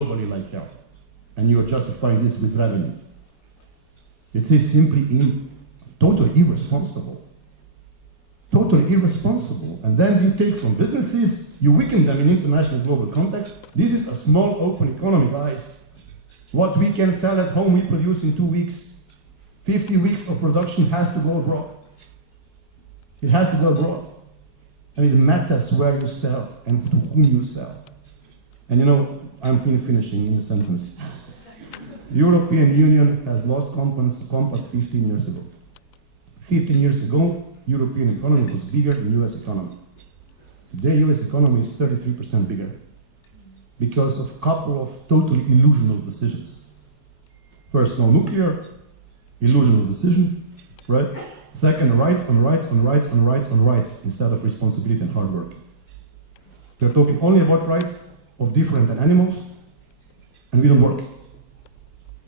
globally like hell, and you are justifying this with revenue. It is simply totally irresponsible. Totally irresponsible. And then you take from businesses, you weaken them in international global context. This is a small open economy, guys. What we can sell at home, we produce in 2 weeks. 50 weeks of production has to go abroad. It has to go abroad. And it matters where you sell and to whom you sell. And you know, I'm finishing in a sentence. European Union has lost compass 15 years ago. 15 years ago, European economy was bigger than US economy. Today, US economy is 33% bigger because of a couple of totally illusional decisions. First, no nuclear, illusional decision, right? Second, rights on rights on rights on rights on rights instead of responsibility and hard work. We're talking only about rights of different than animals, and we don't work.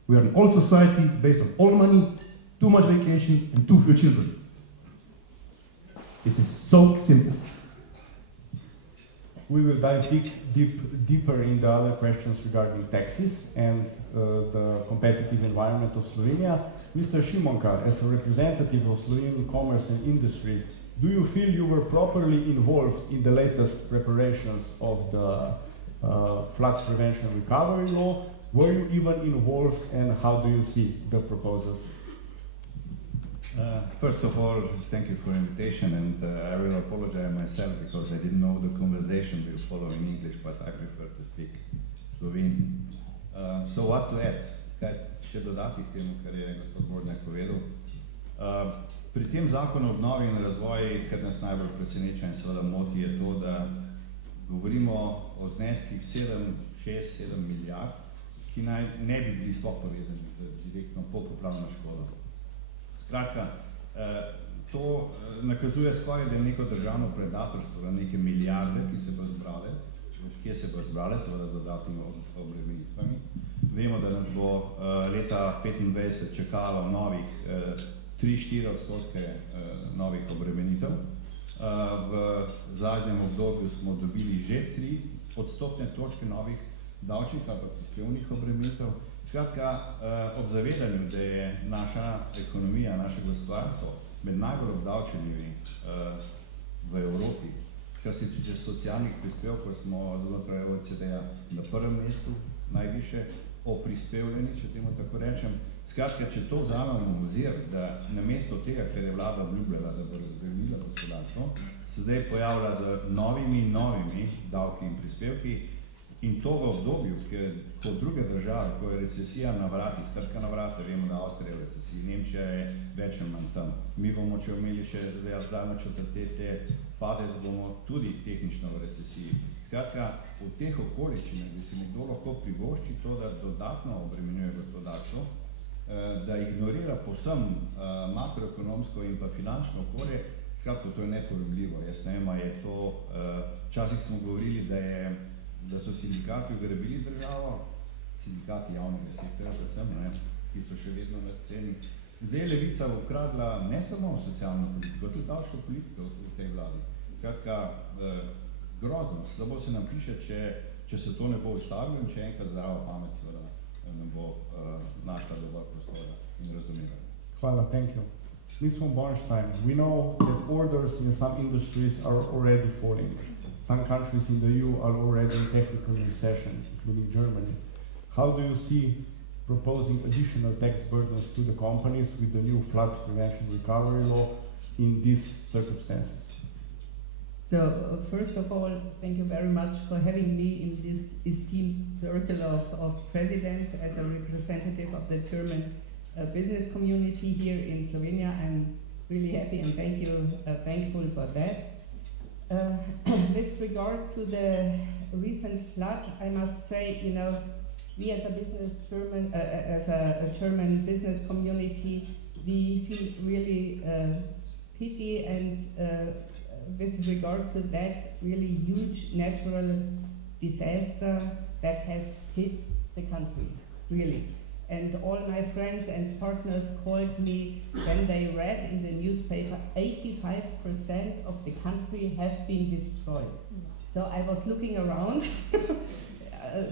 We are an old society based on all money, too much vacation, and too few children. It is so simple. We will dive deeper in the other questions regarding taxes and the competitive environment of Slovenia. Mr. Šimonka, as a representative of Slovenian commerce and industry, do you feel you were properly involved in the latest preparations of the flood prevention recovery law? Were you even involved, and how do you see the proposals? First of all, thank you for the invitation, and I will apologize myself because I didn't know the conversation will follow in English, but I prefer to speak Slovene. So what to add? Kaj še dodati k temu, kar je gospod Brodnjak povedal? Pri tem zakonu o obnovi in razvoju, kar nas najbolj preseneča in seveda moti, je to, da govorimo o zneskih 6-7 milijard, ki naj ne bi bili sploh povezani z direktno popoplavno škodo. Skratka, to nakazuje skoraj, da je neko državno predatorstvo na neke milijarde, ki se bo zbrale, kje se bo zbrale, seveda z dodatnimi obremenitvami. Vemo, da nas bo leta 2025 čakalo novih 3-4% novih obremenitev. V zadnjem obdobju smo dobili že 3% točke novih davčnih ali prispevnih obremenitev. Skratka, ob zavedanju, da je naša ekonomija, naše gospodarstvo med najbolj obdavčenimi v Evropi, kar se tiče socialnih prispevkov, smo znotraj OECD-ja na prvem mestu, najviše oprispevljeni, če temu tako rečem. Skratka, če to vzamemo v ozir, da namesto tega, kar je vlada obljubljala, da bo razbremenila gospodarstvo, se zdaj pojavlja z novimi davki in prispevki, in to v obdobju, ko druge države, ko je recesija na vratih, trka na vrata, vemo, da Avstrija v recesiji, Nemčija je več ali manj tam. Mi bomo, če imeli še zdaj četrte padec, bomo tudi tehnično v recesiji. Skratka, v teh okoliščinah, da si nekdo lahko privošči to, da dodatno obremenjuje gospodarstvo, da ignorira povsem makroekonomsko in pa finančno okolje, skratka, to je nepojemljivo. Jaz ne vem, je to, včasih smo govorili, da so sindikati ugrabili državo, sindikati javnega sektorja, predvsem, ki so še vedno na sceni. Zdaj je Levica ukradla ne samo socialno politiko, tudi davčno politiko v tej vladi. Skratka, grozno, slabo se nam piše, če se to ne bo ustavilo in če enkrat zdrava pamet seveda nam bo našla dovolj prostora in razumevanja. Hvala, thank you. Ms. von Bohnstein, we know that orders in some industries are already falling. Some countries in the EU are already in technical recession, including Germany. How do you see proposing additional tax burdens to the companies with the new flood prevention recovery law in these circumstances? So, first of all, thank you very much for having me in this esteemed circle of presidents as a representative of the German business community here in Slovenia. I'm really happy and thankful for that. With regard to the recent flood, I must say, we as a German business community, we feel really pity and with regard to that really huge natural disaster that has hit the country, really. And all my friends and partners called me when they read in the newspaper 85% of the country have been destroyed. So I was looking around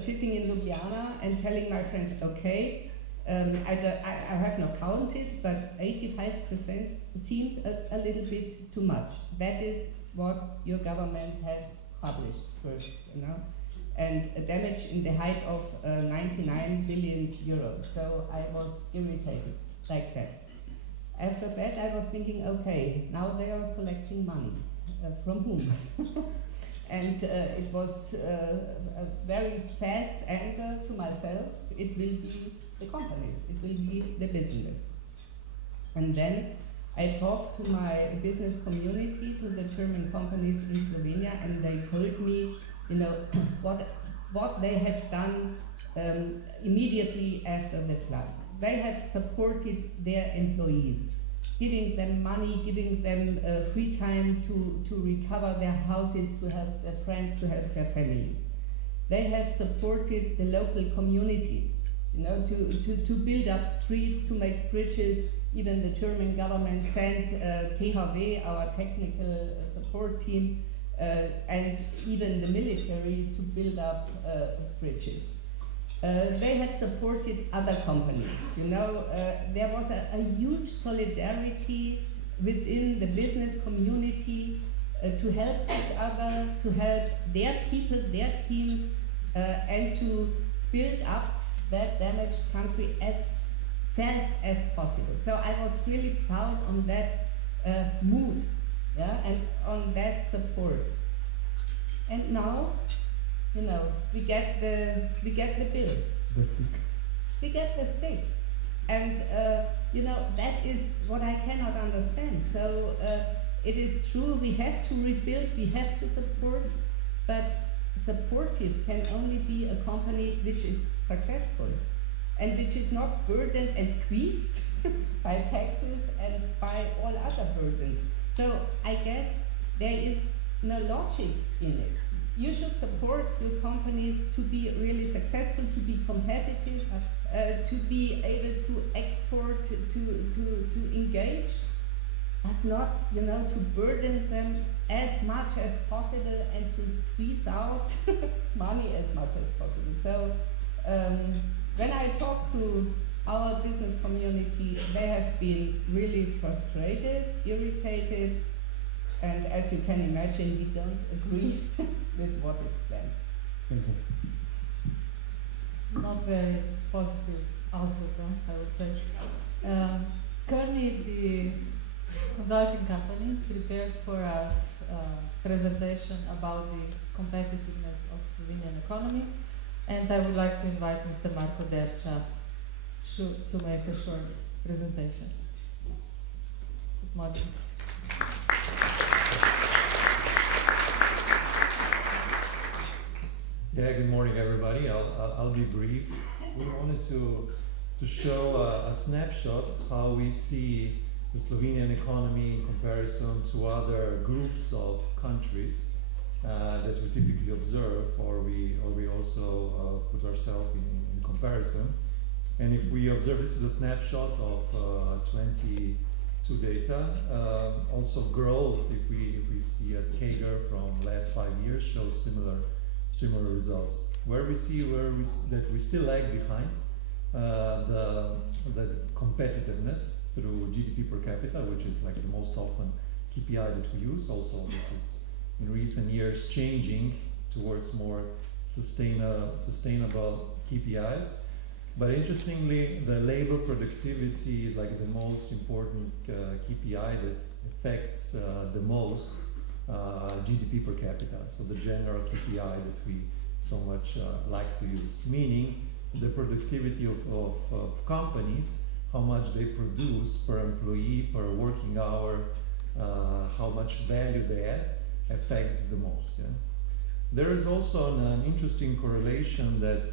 sitting in Ljubljana and telling my friends, okay, I have not counted, but 85% seems a little bit too much. That is what your government has published first, you know, and a damage in the height of 99 billion euros. So I was irritated like that. After that, I was thinking, okay, now they are collecting money. From whom? And it was a very fast answer to myself. It will be the companies, it will be the business. And then I talked to my business community, to the German companies in Slovenia, and they told me, you know, what they have done immediately after the flood. They have supported their employees, giving them money, giving them free time to recover their houses, to help their friends, to help their families. They have supported the local communities, you know, to build up streets, to make bridges. Even the German government sent THW, our technical support team, and even the military to build up bridges. They have supported other companies. You know, there was a huge solidarity within the business community to help each other, to help their people, their teams, and to build up that damaged country as fast as possible. So I was really proud on that mood, yeah, and on that support. And now, you know, we get the bill. We get the stick. And you know, that is what I cannot understand. So it is true, we have to rebuild, we have to support, but supportive can only be a company which is successful and which is not burdened and squeezed by taxes and by all other burdens. So I guess there is no logic in it. You should support your companies to be really successful, to be competitive, to be able to export, to engage, but not, you know, to burden them as much as possible and to squeeze out money as much as possible. So when I talk to our business community, they have been really frustrated, irritated, and as you can imagine, we don't agree with what is planned. Thank you. Not very positive outlook, I would say. Currently, the consulting company prepared for us a presentation about the competitiveness of Slovenian economy, and I would like to invite Mr. Marko Derča to make a short presentation. Good morning. Yeah, good morning, everybody. I'll be brief. We wanted to show a snapshot how we see the Slovenian economy in comparison to other groups of countries that we typically observe, or we also put ourselves in comparison. And if we observe, this is a snapshot of 22 data. Also growth, if we see a CAGR from last 5 years, shows similar results. Where we see that we still lag behind the competitiveness through GDP per capita, which is like the most often KPI that we use. Also, this is in recent years changing towards more sustainable KPIs. But interestingly, the labor productivity is like the most important KPI that affects the most GDP per capita, so the general KPI that we so much like to use, meaning the productivity of companies, how much they produce per employee, per working hour, how much value they add, affects the most. Yeah? There is also an interesting correlation that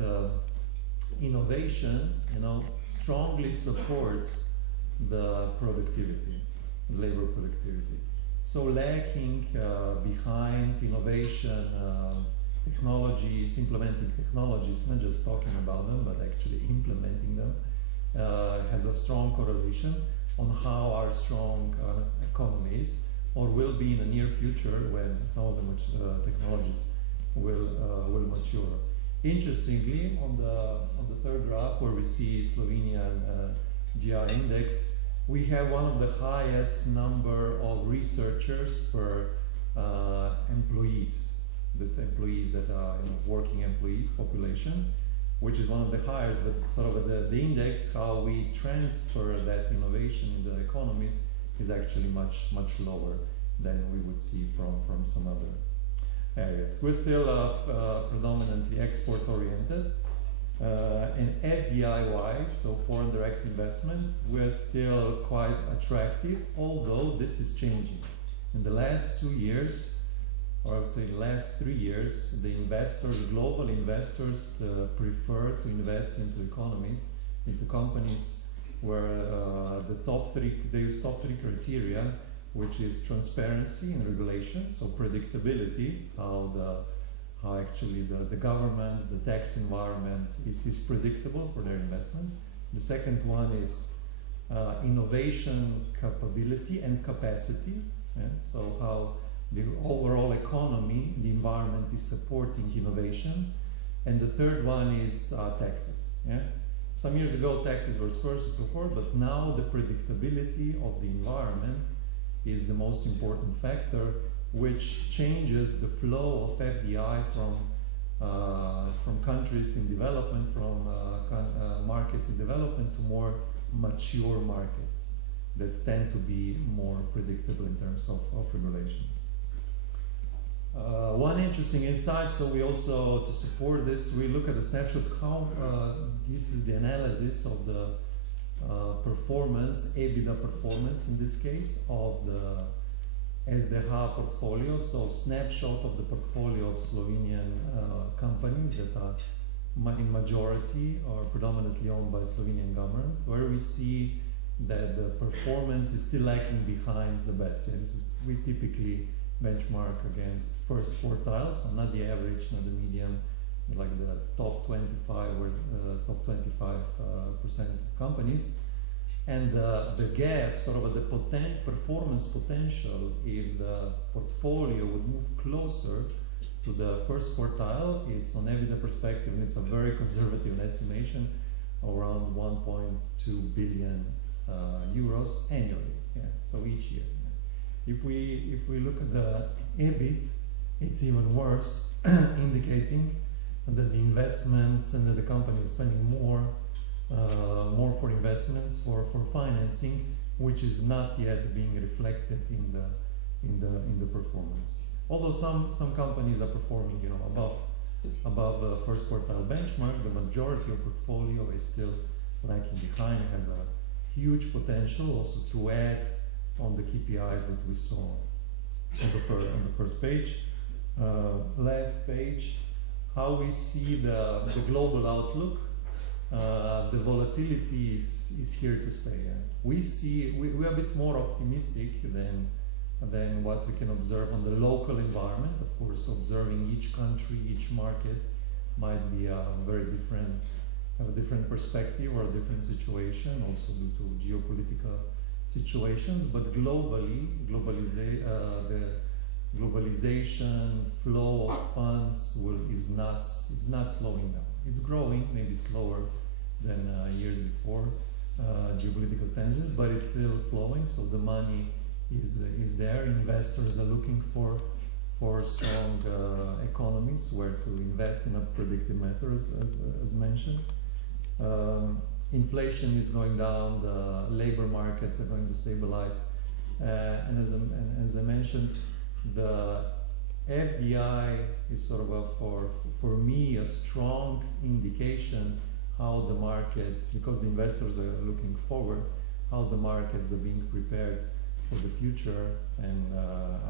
innovation, strongly supports the productivity, labor productivity. So lacking behind innovation, technologies, implementing technologies, not just talking about them, but actually implementing them, has a strong correlation on how our strong economies, or will be in the near future when some of the technologies will mature. Interestingly, on the third graph where we see Slovenian GI index, we have one of the highest number of researchers per employees, the employees that are working employees population, which is one of the highest, but sort of the index, how we transfer that innovation in the economies is actually much lower than we would see from some other areas. We're still predominantly export-oriented, and FDI-wise, so foreign direct investment, we're still quite attractive, although this is changing. In the last 2 years, or I would say the last 3 years, the investors, global investors, prefer to invest into economies, into companies where they use top three criteria, which is transparency and regulation, so predictability, how actually the government, the tax environment is predictable for their investments. The second one is innovation capability and capacity, yeah? So how the overall economy, the environment is supporting innovation. And the third one is taxes. Yeah? Some years ago taxes were scarce and so forth, but now the predictability of the environment is the most important factor, which changes the flow of FDI from countries in development, from markets in development to more mature markets that tend to be more predictable in terms of regulation. One interesting insight, so we also, to support this, we look at a snapshot how this is the analysis of the performance, EBITDA performance in this case, of the SDH portfolio, so snapshot of the portfolio of Slovenian companies that are in majority or predominantly owned by Slovenian government, where we see that the performance is still lagging behind the best. Yeah, we typically benchmark against first quartile, so not the average, not the median, like the top 25 or top 25% companies. And the gap, sort of the performance potential, if the portfolio would move closer to the first quartile, it's on EBITDA perspective, and it's a very conservative estimation, around 1.2 billion euros annually. Yeah, so each year. If we look at the EBIT, it's even worse, indicating that the investments and that the company is spending more for investments, for financing, which is not yet being reflected in the performance. Although some companies are performing, above the first quartile benchmark, the majority of portfolio is still lagging behind. It has a huge potential also to add on the KPIs that we saw on the first page. Last page, how we see the global outlook. The volatility is here to stay. We're a bit more optimistic than what we can observe on the local environment. Of course, observing each country, each market might be have a different perspective or a different situation, also due to geopolitical situations. But globally, the globalization flow of funds is not slowing down. It's growing, maybe slower than years before geopolitical tensions, but it's still flowing. So the money is there. Investors are looking for strong economies where to invest in a predictive manner, as mentioned. Inflation is going down. The labor markets are going to stabilize, and as I mentioned, the FDI is sort of for me a strong indication how the markets, because the investors are looking forward, how the markets are being prepared for the future. And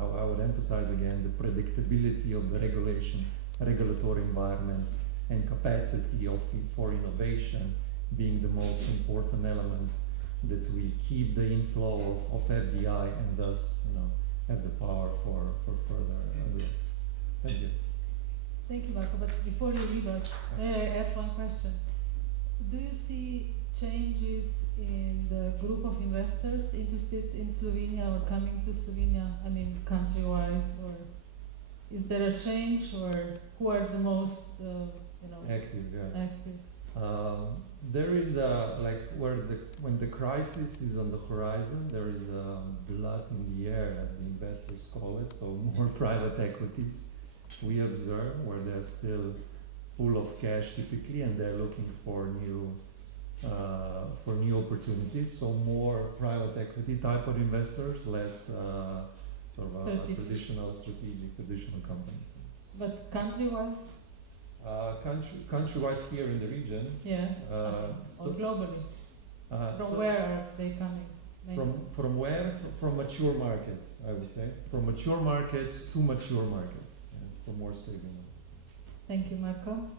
I would emphasize again the predictability of the regulatory environment, and capacity for innovation being the most important elements that we keep the inflow of FDI and thus have the power for further growth. Thank you. Thank you, Marko. But before you leave us, may I ask one question? Do you see changes in the group of investors interested in Slovenia or coming to Slovenia? I mean, country-wise, or is there a change, or who are the most active. Yeah. active. There is like when the crisis is on the horizon, there is blood in the air, as the investors call it. So more private equities we observe where they're still full of cash typically, and they're looking for new opportunities. So more private equity type of investors, less sort of traditional companies. But country-wise? Country-wise here in the region. Yes. Or globally. From so where are they coming? From where? From mature markets, I would say. From mature markets to mature markets. Yeah, for more stable. Thank you, Marco.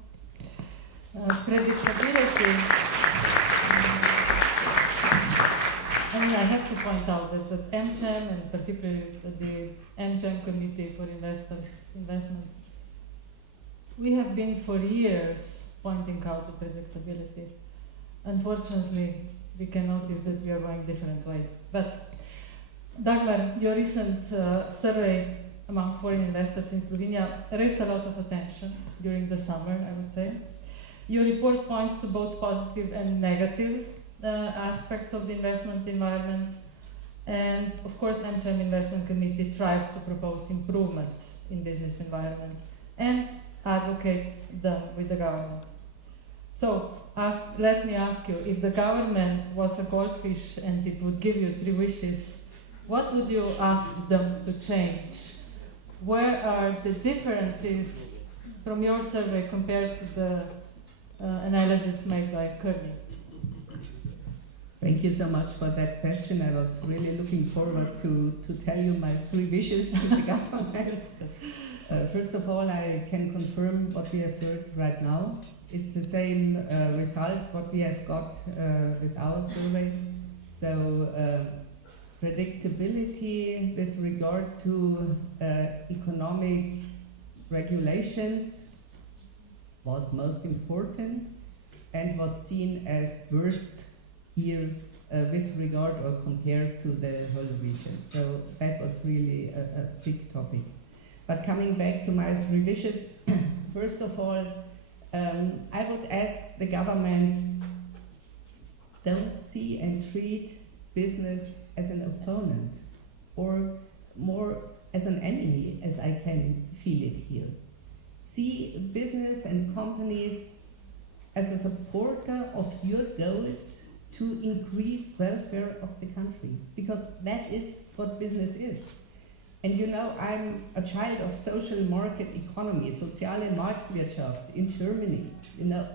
Predictability. I mean, I have to point out that AmCham, and particularly the AmCham Committee for Investments, we have been for years pointing out the predictability. Unfortunately, we can notice that we are going different ways. But Dagmar, your recent survey among foreign investors in Slovenia raised a lot of attention during the summer, I would say. Your report points to both positive and negative aspects of the investment environment, and of course AmCham Investment Committee tries to propose improvements in business environment and advocate them with the government. So let me ask you, if the government was a goldfish and it would give you 3 wishes, what would you ask them to change? Where are the differences from your survey compared to the analysis made by Kearney? Thank you so much for that question. I was really looking forward to tell you my 3 wishes to the government. First of all, I can confirm what we have heard right now. It's the same result what we have got with our survey. So predictability with regard to economic regulations was most important and was seen as worst here with regard or compared to the whole region. So that was really a big topic. But coming back to my 3 wishes, first of all, I would ask the government, don't see and treat business as an opponent or more as an enemy, as I can feel it here. See business and companies as a supporter of your goals to increase welfare of the country, because that is what business is. And you know, I'm a child of social market economy, soziale Marktwirtschaft in Germany. You know,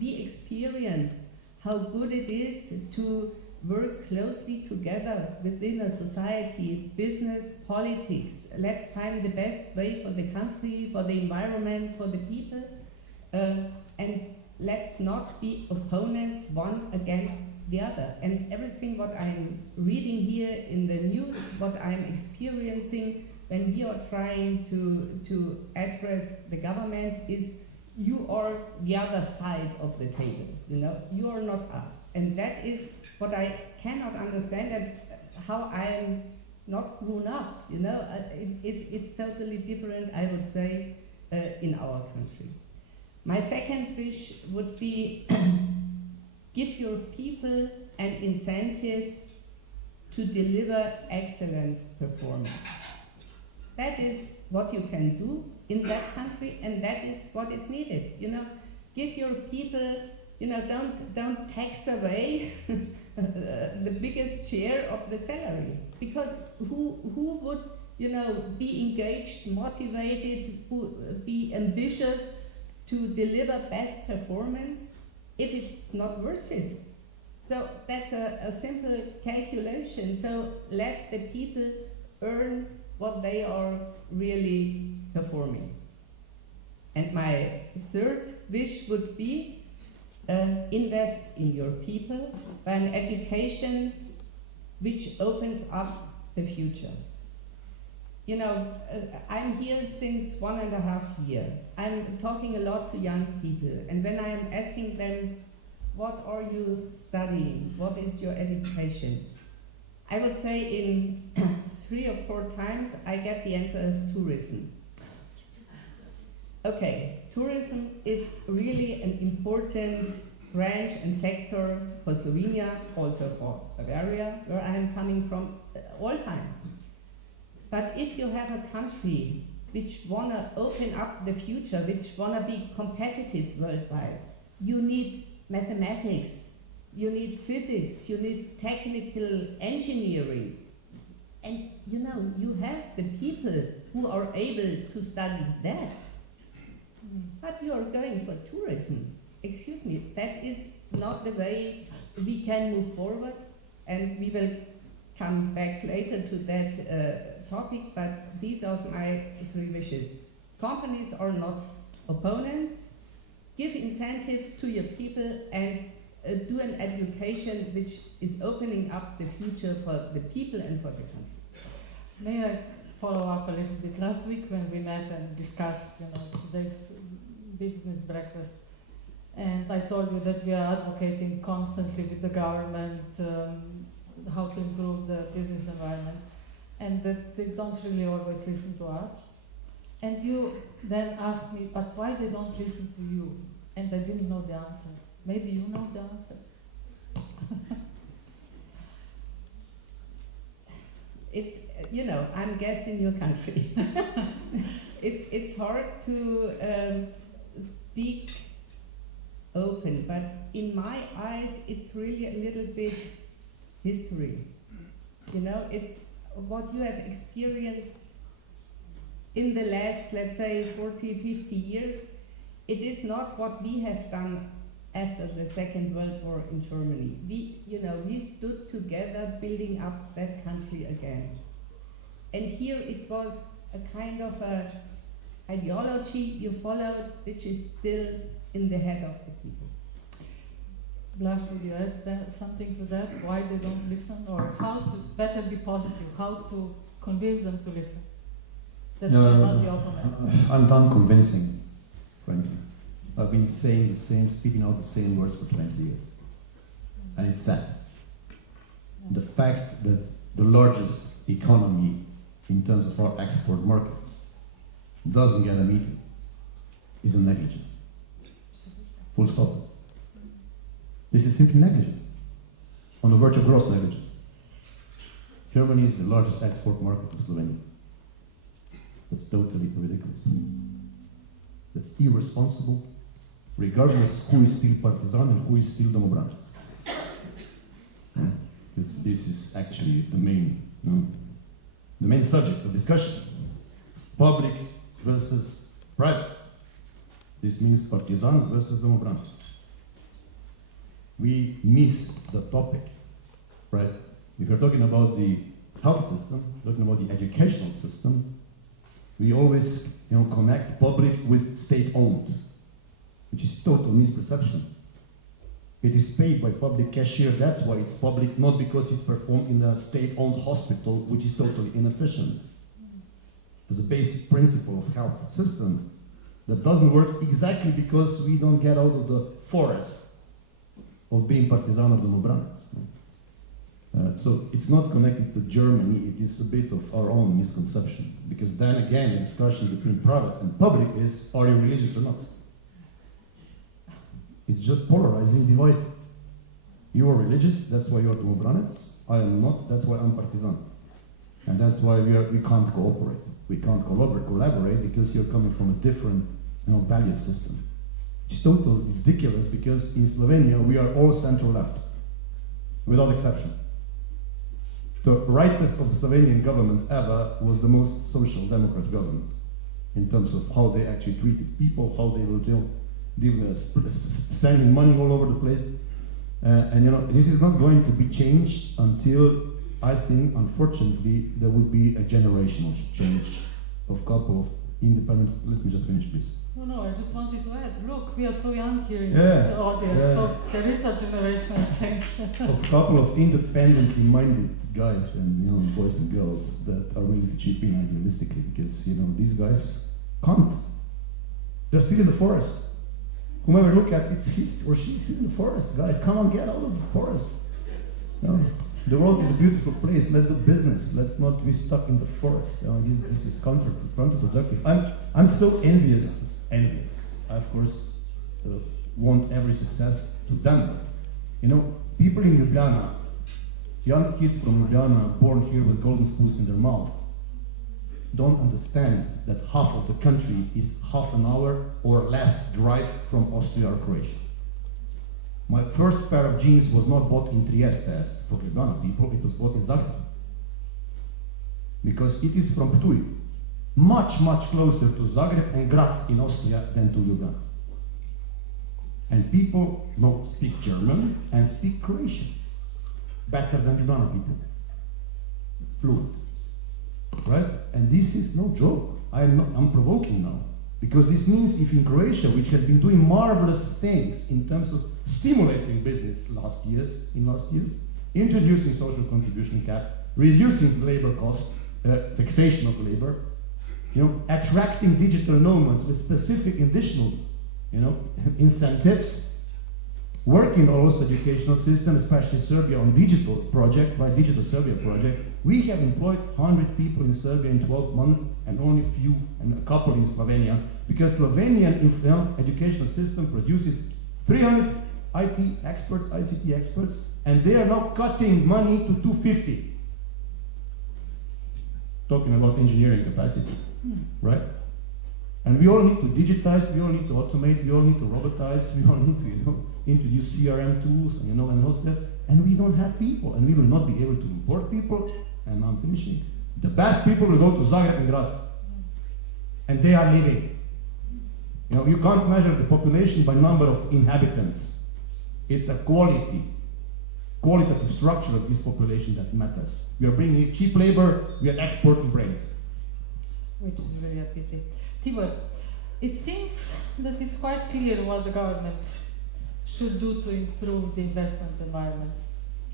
we experience how good it is to work closely together within a society, business, politics. Let's find the best way for the country, for the environment, for the people, and let's not be opponents one against the other. And everything what I'm reading here in the news, what I'm experiencing when we are trying to address the government is, you are the other side of the table, you know, you are not us. And that is what I cannot understand, and how I'm not grown up, you know. It's totally different, I would say, in our country. My second wish would be give your people an incentive to deliver excellent performance. That is what you can do in that country, and that is what is needed. You know, give your people, you know, don't tax away the biggest share of the salary, because who would, you know, be engaged, motivated, be ambitious to deliver best performance if it's not worth it? So that's a simple calculation. So let the people earn what they are really performing. And my third wish would be invest in your people by an education which opens up the future. You know, I'm here since 1.5 years. I'm talking a lot to young people, and when I'm asking them, what are you studying? What is your education? I would say in 3 or 4 times I get the answer, tourism. Okay, tourism is really an important branch and sector for Slovenia, also for Bavaria, where I am coming from, all time. But if you have a country which want to open up the future, which want to be competitive worldwide, you need mathematics, you need physics, you need technical engineering. And you know, you have the people who are able to study that. But you are going for tourism. Excuse me, that is not the way we can move forward. And we will come back later to that topic, but these are my 3 wishes. Companies are not opponents. Give incentives to your people and do an education which is opening up the future for the people and for the country. May I follow up a little bit? Last week when we met and discussed, today's business breakfast, and I told you that we are advocating constantly with the government how to improve the business environment, and that they don't really always listen to us. And you then asked me, but why they don't listen to you? And I didn't know the answer. Maybe you know the answer. It's, I'm guest in your country. It's hard to speak open, but in my eyes, it's really a little bit history. It's what you have experienced in the last, let's say, 40, 50 years. It is not what we have done after the Second World War in Germany. We stood together building up that country again. And here it was a kind of a ideology you followed, which is still in the head of the people. Blaž, would you add something to that? Why they don't listen, or how to better be positive? How to convince them to listen? That we are not the opponents. I'm done convincing, frankly. I've been saying the same, speaking out the same words for 20 years. And it's sad. The fact that the largest economy in terms of our export markets doesn't get a meeting is a negligence. Full stop. This is simply negligence. On the verge of gross negligence. Germany is the largest export market of Slovenia. That's totally ridiculous. That's irresponsible, regardless who is still partisan and who is still domobranic. Because this is actually the main subject of discussion. Public versus private. This means partisan versus domobranic. We miss the topic, right? If you're talking about the health system, talking about the educational system, we always connect public with state-owned, which is total misperception. It is paid by public cashier, that's why it's public, not because it's performed in a state-owned hospital, which is totally inefficient. There's a basic principle of health system that doesn't work exactly because we don't get out of the forest of being partisan of the domobranic. So it's not connected to Germany, it is a bit of our own misconception. Because then again, the discussion between private and public is, are you religious or not? It's just polarizing, divide. You are religious, that's why you are domobranic. I am not, that's why I'm partisan. And that's why we can't cooperate. We can't collaborate because you're coming from a different value system. It's totally ridiculous because in Slovenia we are all center-left, without exception. The rightest of Slovenian governments ever was the most social democrat government in terms of how they actually treated people, how they would sending money all over the place. And this is not going to be changed until, I think, unfortunately, there would be a generational change of couple of independent. Let me just finish, please. No, I just wanted to add, look, we are so young here in this audience, so there is a generational change. Of a couple of independently minded guys and boys and girls that are willing to chip in idealistically because these guys can't. They're still in the forest. Whomever look at it's his or she's still in the forest. Guys, come on, get out of the forest. The world is a beautiful place. Let's do business. Let's not be stuck in the forest. This is counterproductive. I'm so envious I of course want every success to them. You know, people in Ljubljana, young kids from Ljubljana born here with golden spoons in their mouth, don't understand that half of the country is half an hour or less drive from Austria or Croatia. My first pair of jeans was not bought in Trieste as for Ljubljana people, it was bought in Zagreb. Because it is from Ptuj, much, much closer to Zagreb and Graz in Austria than to Ljubljana. And people speak German and speak Croatian better than Ljubljana people. Fluent. Right? And this is no joke. I'm provoking now. Because this means if in Croatia, which has been doing marvelous things in terms of stimulating business last years, introducing social contribution cap, reducing labor cost, taxation of labor, you know, attracting digital nomads with specific additional, you know, incentives, working on also educational system, especially Serbia on digital project, by Digital Serbia project. We have employed 100 people in Serbia in 12 months and only a couple in Slovenia, because Slovenian educational system produces 300 IT experts, ICT experts, and they are now cutting money to 250. Talking about engineering capacity, right? And we all need to digitize, we all need to automate, we all need to robotize, we all need to, you know, introduce CRM tools, you know, and all that. And we don't have people, and we will not be able to import people. And I'm finishing. The best people will go to Zagreb and Graz, and they are leaving. You know, you can't measure the population by number of inhabitants. It's a qualitative structure of this population that matters. We are bringing cheap labor, we are exporting brain. Which is really a pity. Tibor, it seems that it's quite clear what the government should do to improve the investment environment.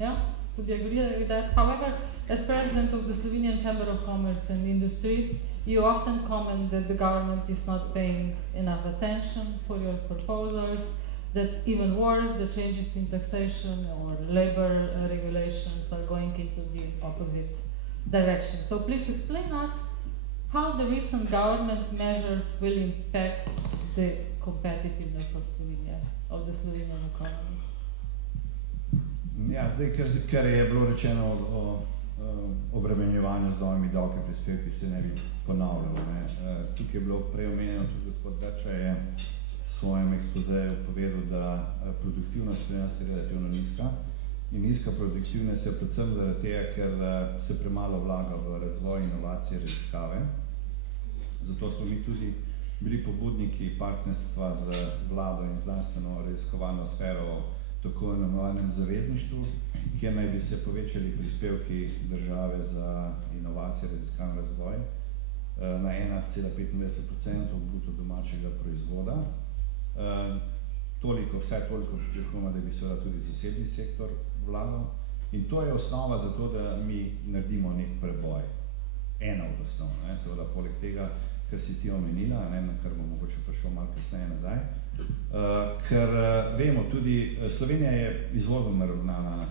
Yeah? Would you agree with that? However, as president of the Slovenian Chamber of Commerce and Industry, you often comment that the government is not paying enough attention for your proposals, that even worse, the changes in taxation or labor regulations are going into the opposite direction. So please explain us how the recent government measures will impact the competitiveness of Slovenia, of the Slovenian economy. Ja, zdaj, kar je bilo rečeno o obremenjevanju z novimi davki prispevki, se ne bi ponavljalo. Tukaj je bilo prej omenjeno, tudi gospod Dača je v svojem ekspozeju povedal, da produktivnost pri nas je relativno nizka. In nizka produktivnost je predvsem zaradi tega, ker se premalo vlaga v razvoj, inovacije, raziskave. Zato smo mi tudi bili pobudniki partnerstva z vlado in znanstveno raziskovalno sfero tako imenovanem zavezništvu, kjer naj bi se povečali prispevki države za inovacije, raziskav in razvoj na 1,25% bruto domačega proizvoda. Vse toliko pričakujemo, da bi seveda tudi zasebni sektor vladal. In to je osnova za to, da mi naredimo nek preboj. Ena od osnov, seveda poleg tega, kar si ti omenila, na kar bom mogoče prišel malo kasneje nazaj. Ker vemo tudi, Slovenija je izvozno naravnana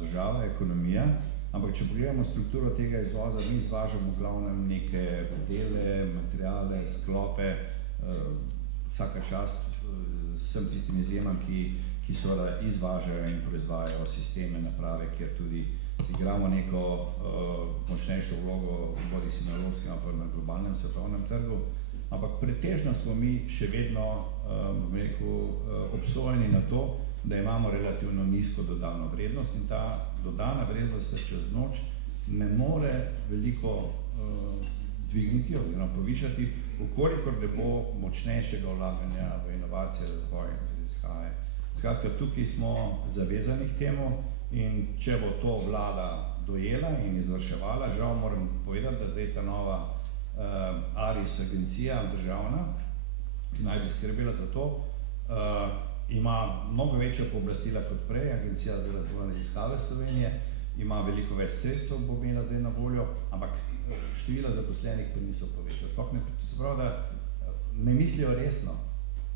država, ekonomija, ampak če pogledamo strukturo tega izvoza, mi izvažamo v glavnem neke dele, materiale, sklope, vsaka čast vsem tistim izjemam, ki seveda izvažajo in proizvajajo sisteme, naprave, kjer tudi igramo neko močnejšo vlogo, bodi si na evropskem ali na globalnem svetovnem trgu. Ampak pretežno smo mi še vedno obsojeni na to, da imamo relativno nizko dodano vrednost in ta dodana vrednost se čez noč ne more veliko dvigniti oziroma povišati, ukolikor ne bo močnejšega vlaganja v inovacije, razvoj in raziskave. Skratka, tukaj smo zavezani k temu in če bo to vlada dojela in izvrševala, žal moram povedati, da zdaj ta nova ARIS agencija državna, ki naj bi skrbela za to, ima mnogo večja pooblastila kot prej, Agencija za razvoj in raziskave Slovenije, ima veliko več sredstev, bo imela zdaj na voljo, ampak števila zaposlenih pa niso povečali. Sploh ne, se pravi, da ne mislijo resno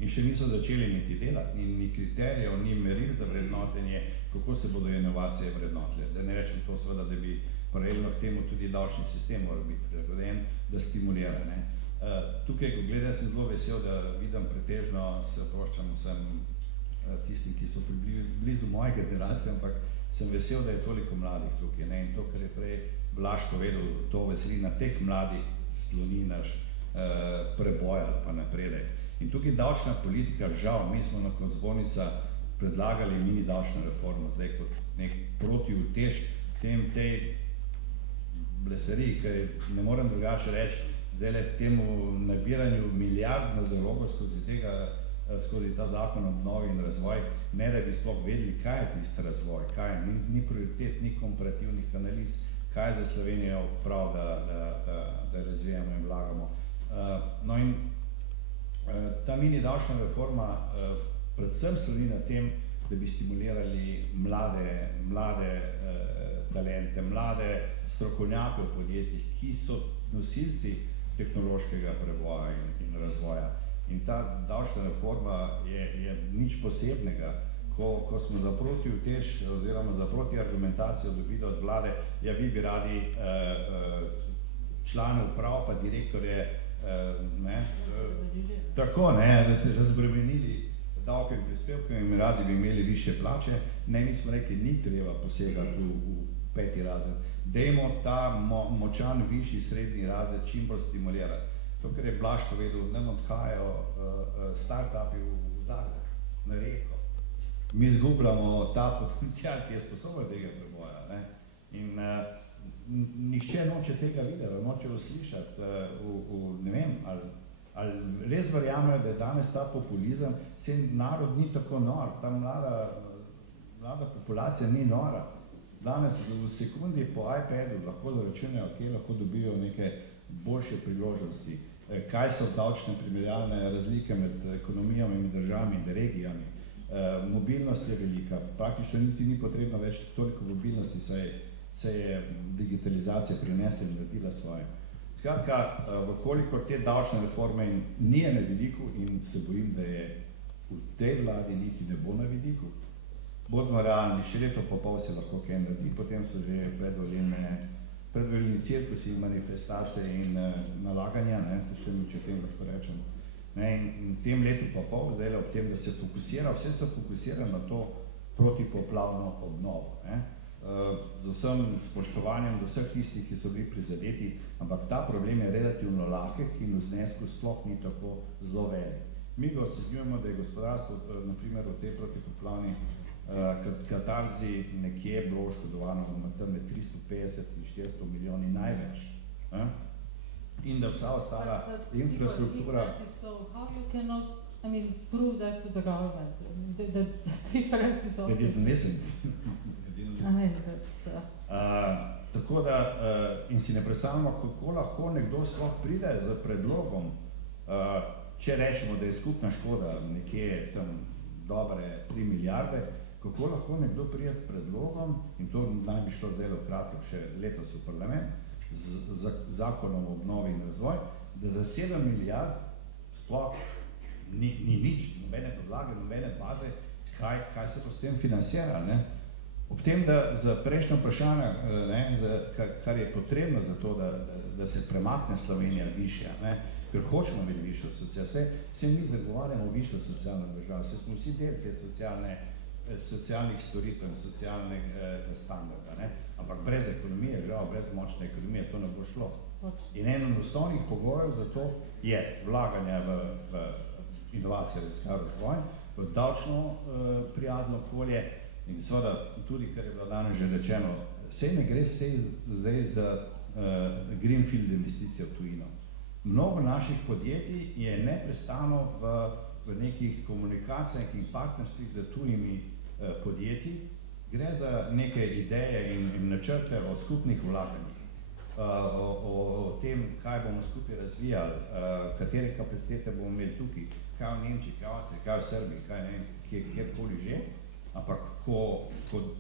in še niso začeli niti delati, ni kriterijev, ni meril za vrednotenje, kako se bodo inovacije vrednotile. Da ne rečem to seveda, da bi paralelno k temu tudi davčni sistem mora biti prilagojen, da stimulira. Tukaj, ko gledam, sem zelo vesel, da vidim pretežno, se oproščam vsem tistim, ki so blizu moje generacije, ampak sem vesel, da je toliko mladih tukaj. Ne? In to, kar je prej Blaž povedal, to veseli na teh mladih sloni naš preboj ali pa napredek. In tukaj davčna politika, žal, mi smo na Konzbornica predlagali mini davčno reformo, zdaj kot nek protiutež tej blesariji, ker ne morem drugače reči, zdaj le temu nabiranju milijard na zalogo skozi ta zakon o obnovi in razvoj, ne da bi sploh vedeli, kaj je tisti razvoj, kaj je, ni prioritet, ni komparativnih analiz, kaj je za Slovenijo prav, da razvijamo in vlagamo. No in ta mini davčna reforma predvsem sloni na tem, da bi stimulirali mlade talente, mlade strokovnjake v podjetjih, ki so nosilci tehnološkega preboja in razvoja. In ta davčna reforma je nič posebnega, ko smo za protiutež oziroma za protiargumentacijo dobili od vlade, ja, vi bi radi člane uprav pa direktorje tako, razbremenili davke in prispevke in radi bi imeli više plače. Ne, mi smo rekli, ni treba posegati v 5. razred. Dajmo ta močan višji srednji razred čim bolj stimulirati. To, kar je Blaž povedal, nam odhajajo start-upi v Zagreb, na Reko. Mi izgubljamo ta potencial, ki je sposoben tega preboja. Ne? In nihče noče tega videti, noče uslišati, ne vem, ali res verjamejo, da je danes ta populizem, se narod ni tako nor, ta mlada populacija ni nora. Danes v sekundi po iPadu lahko zaračunajo, kje lahko dobijo neke boljše priložnosti, kaj so davčne primerjalne razlike med ekonomijami in državami in regijami. Mobilnost je velika, praktično niti ni potrebno več toliko mobilnosti, se je digitalizacija prinesla in naredila svoje. Skratka, vkolikor te davčne reforme ni na vidiku in se bojim, da je v tej vladi niti ne bo na vidiku, bodimo realni, še leto pa pol se lahko kaj naredi, potem so že predvoljni cirkusi, manifestacije in nalaganja, še mi če tem lahko rečem. In tem letu pa pol, zdaj ob tem, da se fokusira, vse se fokusira na to protipoplavno obnovo. Z vsem spoštovanjem do vseh tistih, ki so bili prizadeti, ampak ta problem je relativno lahek in v znesku sploh ni tako zelo velik. Mi ga ocenjujemo, da je gospodarstvo, naprimer v tej protipoplavni katarzi nekje bilo oškodovano na tam med 350 in 400 milijoni največ. In da vsa ostala infrastruktura... I mean, prove that to the government. The difference is obvious. They didn't listen. Tako da, in si ne predstavljamo, kako lahko nekdo sploh pride z predlogom, če rečemo, da je skupna škoda nekje tam dobre 3 milijarde, kako lahko nekdo pride s predlogom, in to naj bi šlo zdaj kratko še letos v parlament, z zakonom o obnovi in razvoj, da za 7 milijard sploh ni nič, nobene podlage, nobene baze, kaj se to s tem financira. Ob tem, da za prejšnjo vprašanje, kar je potrebno za to, da se premakne Slovenija višja, ker hočemo imeti višjo socialno, vse mi zagovarjamo višjo socialno državo, vse smo vsi del te socialnih storitev in socialnega standarda, ampak brez ekonomije, brez močne ekonomije to ne bo šlo. In eno od osnovnih pogojev za to je vlaganje v inovacije, raziskave, razvoj, v davčno prijazno okolje in seveda tudi, kar je bilo danes že rečeno, sej ne gre zdaj za greenfield investicije v tujino. Mnogo naših podjetij je neprestano v nekih komunikacijah in partnerstvih z tujimi podjetji. Gre za neke ideje in načrte o skupnih vlaganjih, o tem, kaj bomo skupaj razvijali, katere kapacitete bomo imeli tukaj, kaj v Nemčiji, kaj v Avstriji, kaj v Srbiji, kaj ne vem, kjerkoli že. Ampak ko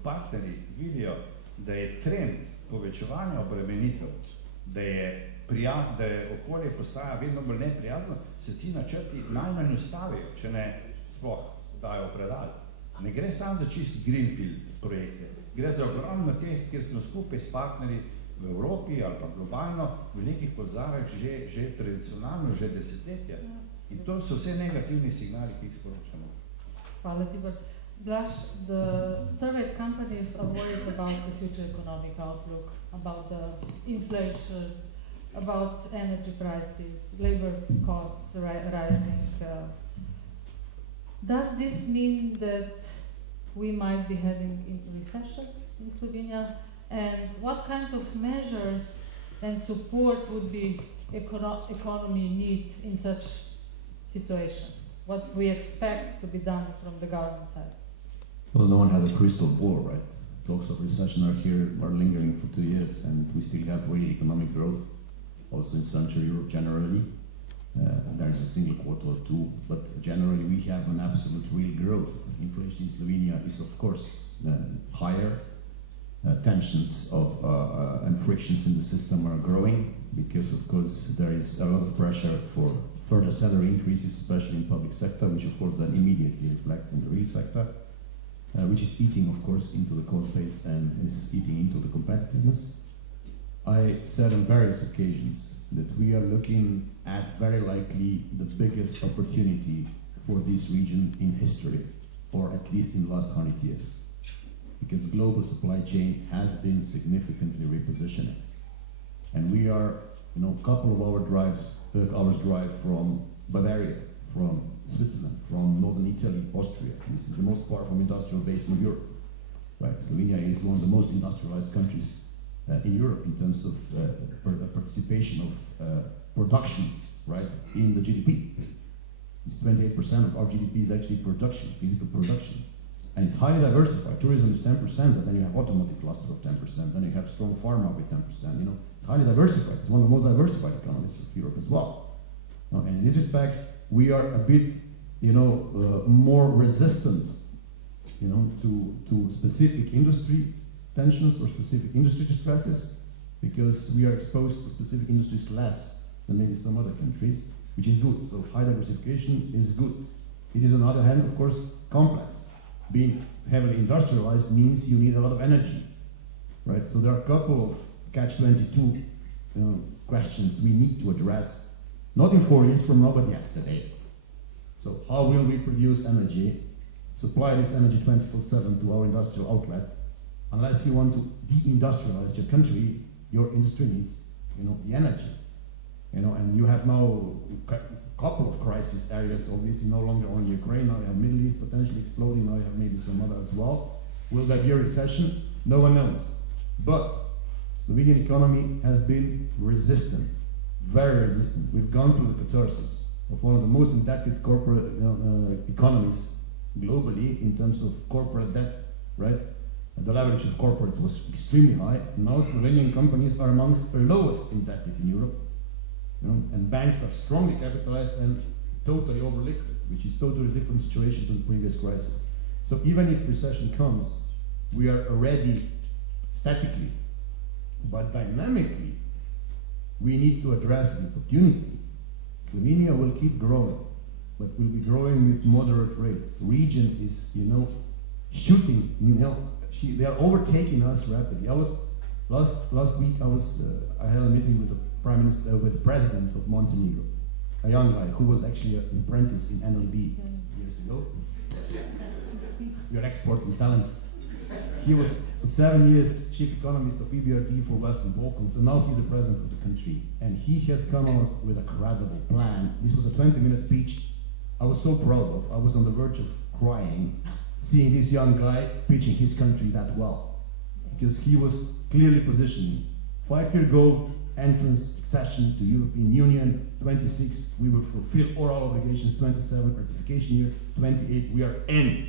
partnerji vidijo, da je trend povečevanja obremenitev, da je okolje postaja vedno bolj neprijazno, se ti načrti najmanj ustavijo, če ne sploh dajo v predal. Ne gre samo za čist greenfield projekte, gre za ogromno teh, kjer smo skupaj s partnerji v Evropi ali pa globalno v nekih povezavah že tradicionalno, že desetletja. In to so vse negativni signali, ki jih sporočamo. Hvala, Tibor. Blaž, the surveyed companies are worried about the future economic outlook, about the inflation, about energy prices, labor costs rising. Does this mean that we might be heading into recession in Slovenia? And what kind of measures and support would the economy need in such situation? What we expect to be done from the government side? Well, no one has a crystal ball, right? Talks of recession are lingering for 2 years, and we still have real economic growth, also in Central Europe generally. There is a single quarter or two, but generally we have an absolute real growth. Inflation in Slovenia is, of course, higher. Tensions of and frictions in the system are growing because, of course, there is a lot of pressure for further salary increases, especially in public sector, which of course then immediately reflects in the real sector, which is eating, of course, into the cost base and is eating into the competitiveness. I said on various occasions that we are looking at very likely the biggest opportunity for this region in history, or at least in the last 100 years. Because the global supply chain has been significantly repositioning. And we are, a couple of hours drive from Bavaria, from Switzerland, from northern Italy, Austria. This is the most powerful industrial base in Europe. Right? Slovenia is one of the most industrialized countries in Europe in terms of participation of production, right, in the GDP. It's 28% of our GDP is actually production, physical production. And it's highly diversified. Tourism is 10%, but then you have automotive cluster of 10%, then you have strong pharma with 10%. It's highly diversified. It's one of the most diversified economies of Europe as well. And in this respect, we are a bit, more resistant, to specific industry tensions or specific industry stresses, because we are exposed to specific industries less than maybe some other countries, which is good. So high diversification is good. It is, on the other hand, of course, complex. Being heavily industrialized means you need a lot of energy, right? So there are a couple of catch-22 questions we need to address, not in 4 years from now, but yesterday. So how will we produce energy, supply this energy 24/7 to our industrial outlets? Unless you want to de-industrialize your country, your industry needs, the energy. And you have now a couple of crisis areas, obviously no longer only Ukraine, now you have Middle East potentially exploding, now you have maybe some other as well. Will there be a recession? No one knows. But Slovenian economy has been resistant, very resistant. We've gone through the catharsis of one of the most indebted corporate economies globally in terms of corporate debt, right? The leverage of corporates was extremely high. Now Slovenian companies are amongst the lowest indebted in Europe. And banks are strongly capitalized and totally over-liquid, which is totally different situation to the previous crisis. So even if recession comes, we are already statically, but dynamically, we need to address the opportunity. Slovenia will keep growing, but will be growing with moderate rates. The region is, shooting, they are overtaking us rapidly. I was last week. I had a meeting with the Prime Minister, with the President of Montenegro, a young guy who was actually an apprentice in NLB years ago. We are exporting talents. He was for 7 years chief economist of EBRD for Western Balkans, and now he's the president of the country. And he has come out with a credible plan. This was a 20-minute speech I was so proud of. I was on the verge of crying, seeing this young guy pitching his country that well, because he was clearly positioning. 5 years ago, entrance, accession to European Union, 26, we will fulfill all our obligations, 27, ratification year, 28, we are in.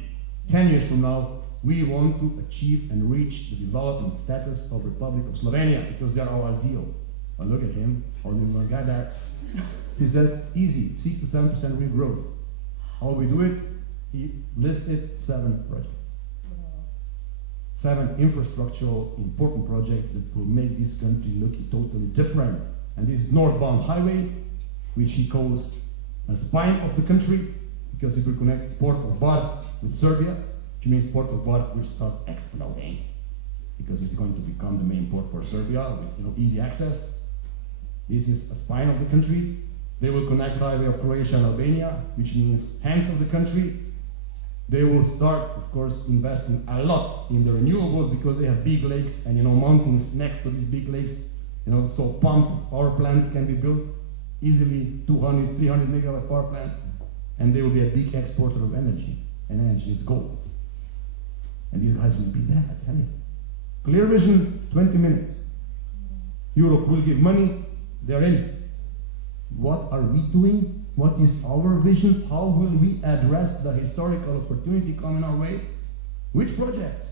10 years from now, we want to achieve and reach the development status of Republic of Slovenia, because they are our ideal. But look at him, or the young guy there. He says, easy, 6 to 7% real growth. How we do it? He listed 7 projects. 7 infrastructural important projects that will make this country look totally different. And this is northbound highway, which he calls a spine of the country, because it will connect Port of Bar with Serbia, which means Port of Bar will start exploding. because it's going to become the main port for Serbia with easy access. This is a spine of the country. They will connect highway of Croatia and Albania, which means hands of the country. They will start, of course, investing a lot in the renewables because they have big lakes and mountains next to these big lakes. So power plants can be built easily, 200, 300 megawatt power plants, and they will be a big exporter of energy. And energy is gold. And these guys will be there, I tell you. Clear vision, 20 minutes. Europe will give money, they're in. What are we doing? What is our vision? How will we address the historical opportunity coming our way? Which project?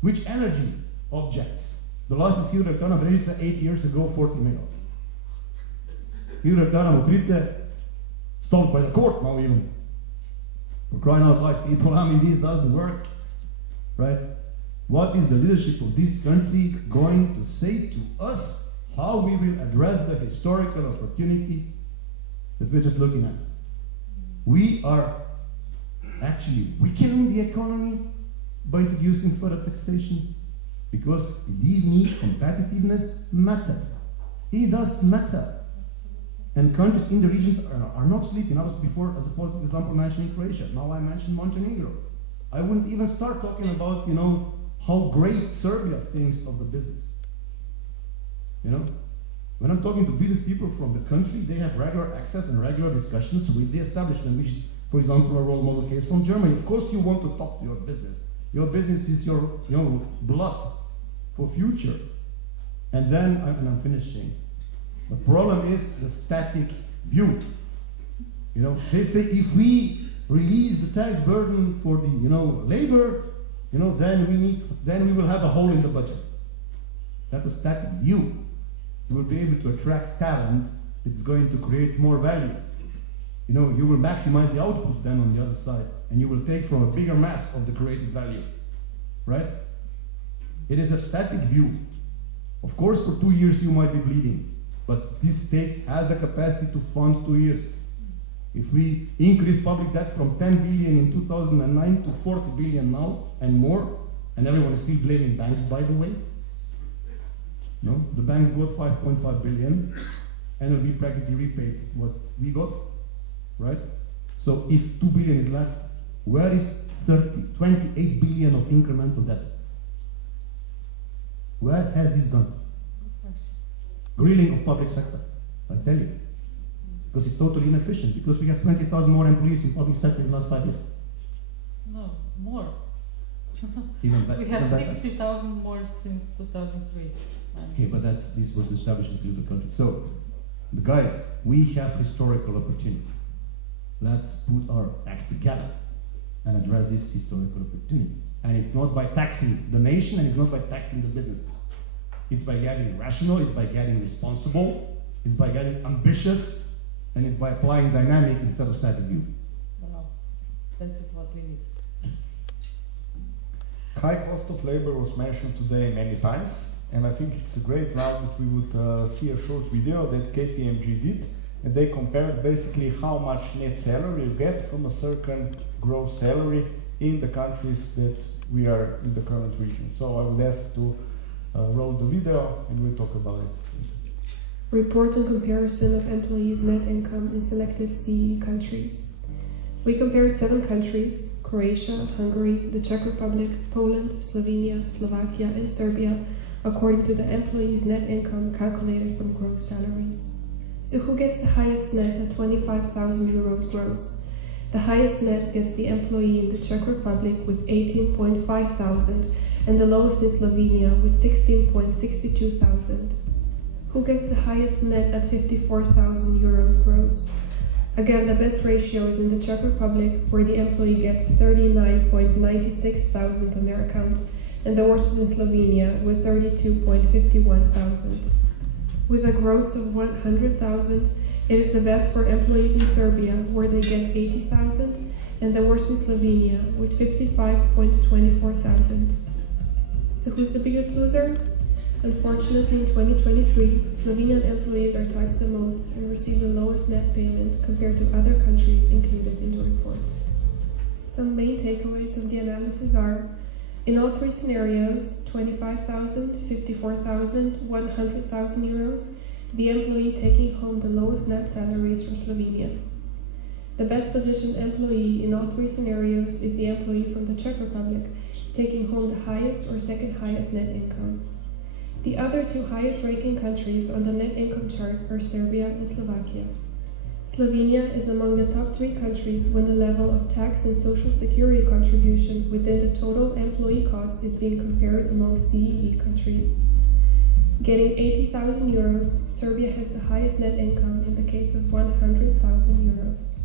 Which energy object? The last is hidroelektrana Brežice 8 years ago, 40 megawatts. Hidroelektrana Mokrice, stopped by the court now even. For crying out loud, people, this doesn't work, right? What is the leadership of this country going to say to us? How we will address the historical opportunity that we're just looking at. We are actually weakening the economy by introducing further taxation, because believe me, competitiveness matters. It does matter. And countries in the regions are not sleeping. I was before, as a positive example, mentioning Croatia. Now I mentioned Montenegro. I wouldn't even start talking about, how great Serbia thinks of the business. When I'm talking to business people from the country, they have regular access and regular discussions with the establishment, which is, for example, a role model case from Germany. Of course, you want to talk to your business. Your business is your blood for future. And then, and I'm finishing. The problem is the static view. They say if we release the tax burden for the labor, then we will have a hole in the budget. That's a static view. You will be able to attract talent that is going to create more value. You will maximize the output then on the other side, and you will take from a bigger mass of the created value, right? It is a static view. Of course, for 2 years you might be bleeding, but this state has the capacity to fund 2 years. If we increase public debt from 10 billion in 2009 to 40 billion now and more, and everyone is still blaming banks, by the way. No, the banks got 5.5 billion, and we practically repaid what we got, right? So if 2 billion is left, where is 28 billion of incremental debt? Where has this gone? Grilling of public sector, I tell you. Because it's totally inefficient, because we have 20,000 more employees in public sector in the last 5 years. No, more. Even better. We have 60,000 more since 2003. Okay, but this was established in the country. So, guys, we have historical opportunity. Let's put our act together and address this historical opportunity. And it's not by taxing the nation, and it's not by taxing the businesses. It's by getting rational, it's by getting responsible, it's by getting ambitious, and it's by applying dynamic instead of static view. Well, that's what we need. High cost of labor was mentioned today many times, and I think it's a great now that we would see a short video that KPMG did, and they compared basically how much net salary you get from a certain gross salary in the countries that we are in the current region. So I would ask to roll the video and we'll talk about it. Report on comparison of employees' net income in selected CE countries. We compared 7 countries: Croatia, Hungary, the Czech Republic, Poland, Slovenia, Slovakia, and Serbia, according to the employees' net income calculated from gross salaries. So who gets the highest net at 25,000 euros gross? The highest net gets the employee in the Czech Republic with 18.5 thousand, and the lowest in Slovenia with 16.62 thousand. Who gets the highest net at 54,000 euros gross? Again, the best ratio is in the Czech Republic, where the employee gets 39.96 thousand on their account, and the worst is in Slovenia with 32.51 thousand. With a gross of 100,000, it is the best for employees in Serbia, where they get 80,000, and the worst in Slovenia with 55.24 thousand. So who's the biggest loser? Unfortunately, in 2023, Slovenian employees are taxed the most and receive the lowest net payment compared to other countries included in the report. Some main takeaways of the analysis are: In all three scenarios, 25,000, 54,000, 100,000 euros, the employee taking home the lowest net salaries from Slovenia. The best positioned employee in all three scenarios is the employee from the Czech Republic, taking home the highest or second highest net income. The other two highest ranking countries on the net income chart are Serbia and Slovakia. Slovenia is among the top 3 countries when the level of tax and social security contribution within the total employee cost is being compared among CEE countries. Getting 80,000 euros, Serbia has the highest net income in the case of 100,000 euros.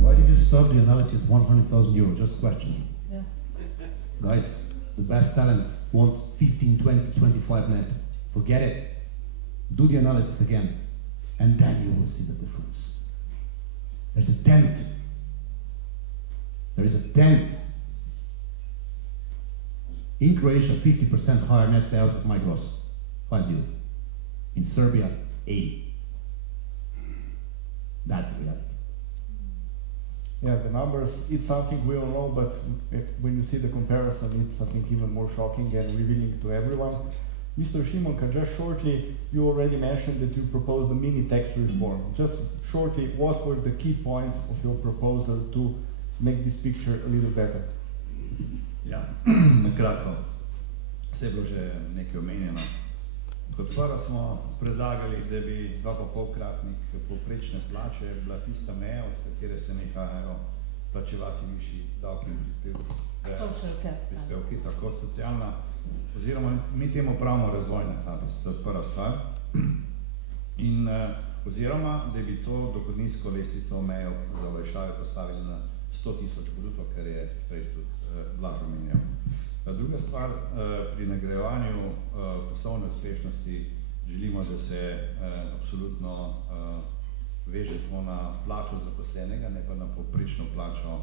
Why did you stop the analysis 100,000 euros? Just question. Yeah. Guys, the best talents want 15, 20, 25 net. Forget it. Do the analysis again, and then you will see the difference. There's a dent. There is a dent. In Croatia, 50% higher net payout of my gross, 5-0. In Serbia, 80. That's the reality. Yeah, the numbers, it's something we all know, but when you see the comparison, it's something even more shocking and revealing to everyone. Mr. Šimonka, just shortly, you already mentioned that you proposed a mini tax reform. Just shortly, what were the key points of your proposal to make this picture a little better? Ja, na kratko, vse je bilo že nekaj omenjeno. Kot prvo smo predlagali, da bi 2,5-kratnik povprečne plače bila tista meja, od katere se nehajo plačevati višji davki in prispevki, tako socialna, oziroma mi temu pravimo razvojna etapas, to je prva stvar. In oziroma, da bi to dohodninsko lestvico mejo za olajšave postavili na 100,000 bruto, kar je prej tudi Blaž omenjal. Druga stvar, pri nagrajevanju poslovne uspešnosti želimo, da se absolutno veže to na plačo zaposlenega, ne pa na povprečno plačo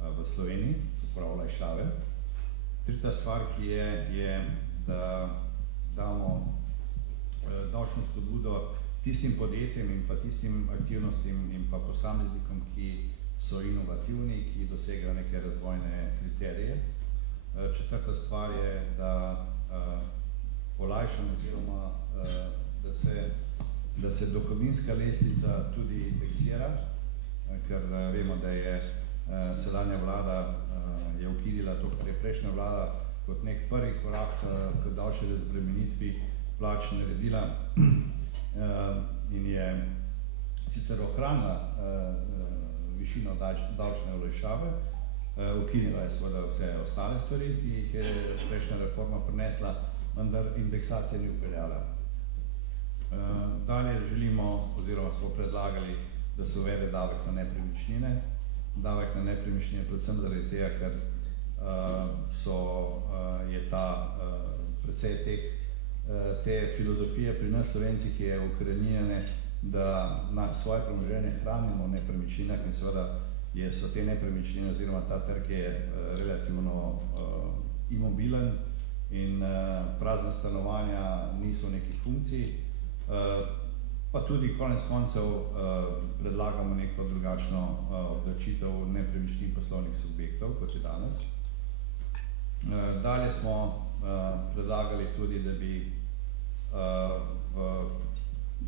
v Sloveniji, to pravi olajšave. Tretja stvar, ki je, da damo davčno spodbudo tistim podjetjem in pa tistim aktivnostim in pa posameznikom, ki so inovativni, ki dosegajo neke razvojne kriterije. Četrta stvar je, da olajšamo oziroma, da se dohodninska lestvica tudi indeksira, ker vemo, da je sedanja vlada je ukinila to, kar je prejšnja vlada kot nek prvi korak k davčni razbremenitvi plač naredila in je sicer ohranila višino davčne olajšave, ukinila je seveda vse ostale stvari, ki jih je prejšnja reforma prinesla, vendar indeksacija ni upeljala. Dalje želimo, oziroma smo predlagali, da se uvede davek na nepremičnine. Davek na nepremičnine predvsem zaradi tega, ker je precej te filozofije pri nas Slovenci, ki je ukorenjene, da na svoje premoženje hranimo v nepremičninah in seveda so te nepremičnine oziroma ta trg je relativno imobilen in prazna stanovanja niso neki funkciji, pa tudi konec koncev predlagamo neko drugačno obdavčitev nepremičnin poslovnih subjektov, kot je danes. Dalje smo predlagali tudi, da bi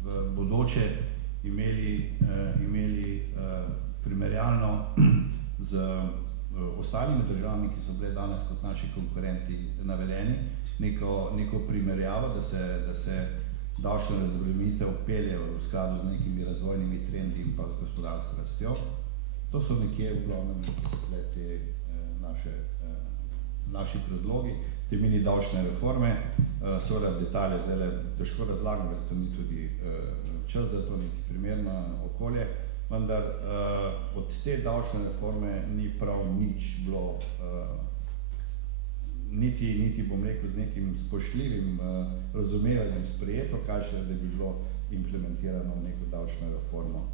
v bodoče imeli primerjalno z ostalimi državami, ki so bile danes kot naši konkurenti navedeni, neko primerjavo, da se davčna razbremenitev pelje v skladu z nekimi razvojnimi trendi in pa gospodarsko rastjo. To so nekje v glavnem te naši predlogi, te mini davčne reforme, seveda detalje zdaj težko razlagam, ker to ni tudi čas za to, niti primerno okolje, vendar od te davčne reforme ni prav nič bilo, niti bom rekel z nekim spoštljivim razumevanjem sprejeto, kaj še da bi bilo implementirano v neko davčno reformo.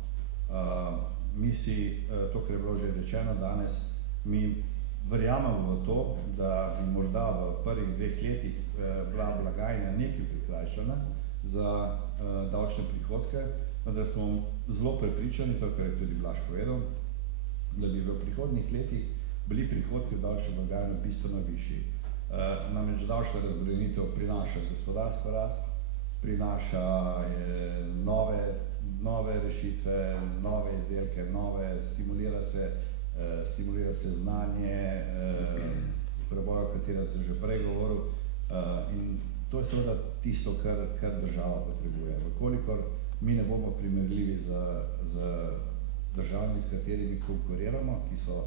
Mi si, to, kar je bilo že rečeno danes, mi verjamemo v to, da bi morda v prvih 2 letih bila blagajna nekaj prikrajšana za davčne prihodke, vendar smo zelo prepričani, to, kar je tudi Blaž povedal, da bi v prihodnjih letih bili prihodki v davčno blagajno bistveno višji. Namreč davčna razbremenitev prinaša gospodarsko rast, prinaša nove rešitve, nove izdelke, stimulira se znanje, preboj, o katerem sem že prej govoril, in to je seveda tisto, kar država potrebuje. Vkolikor mi ne bomo primerljivi z državami, s katerimi konkuriramo, ki so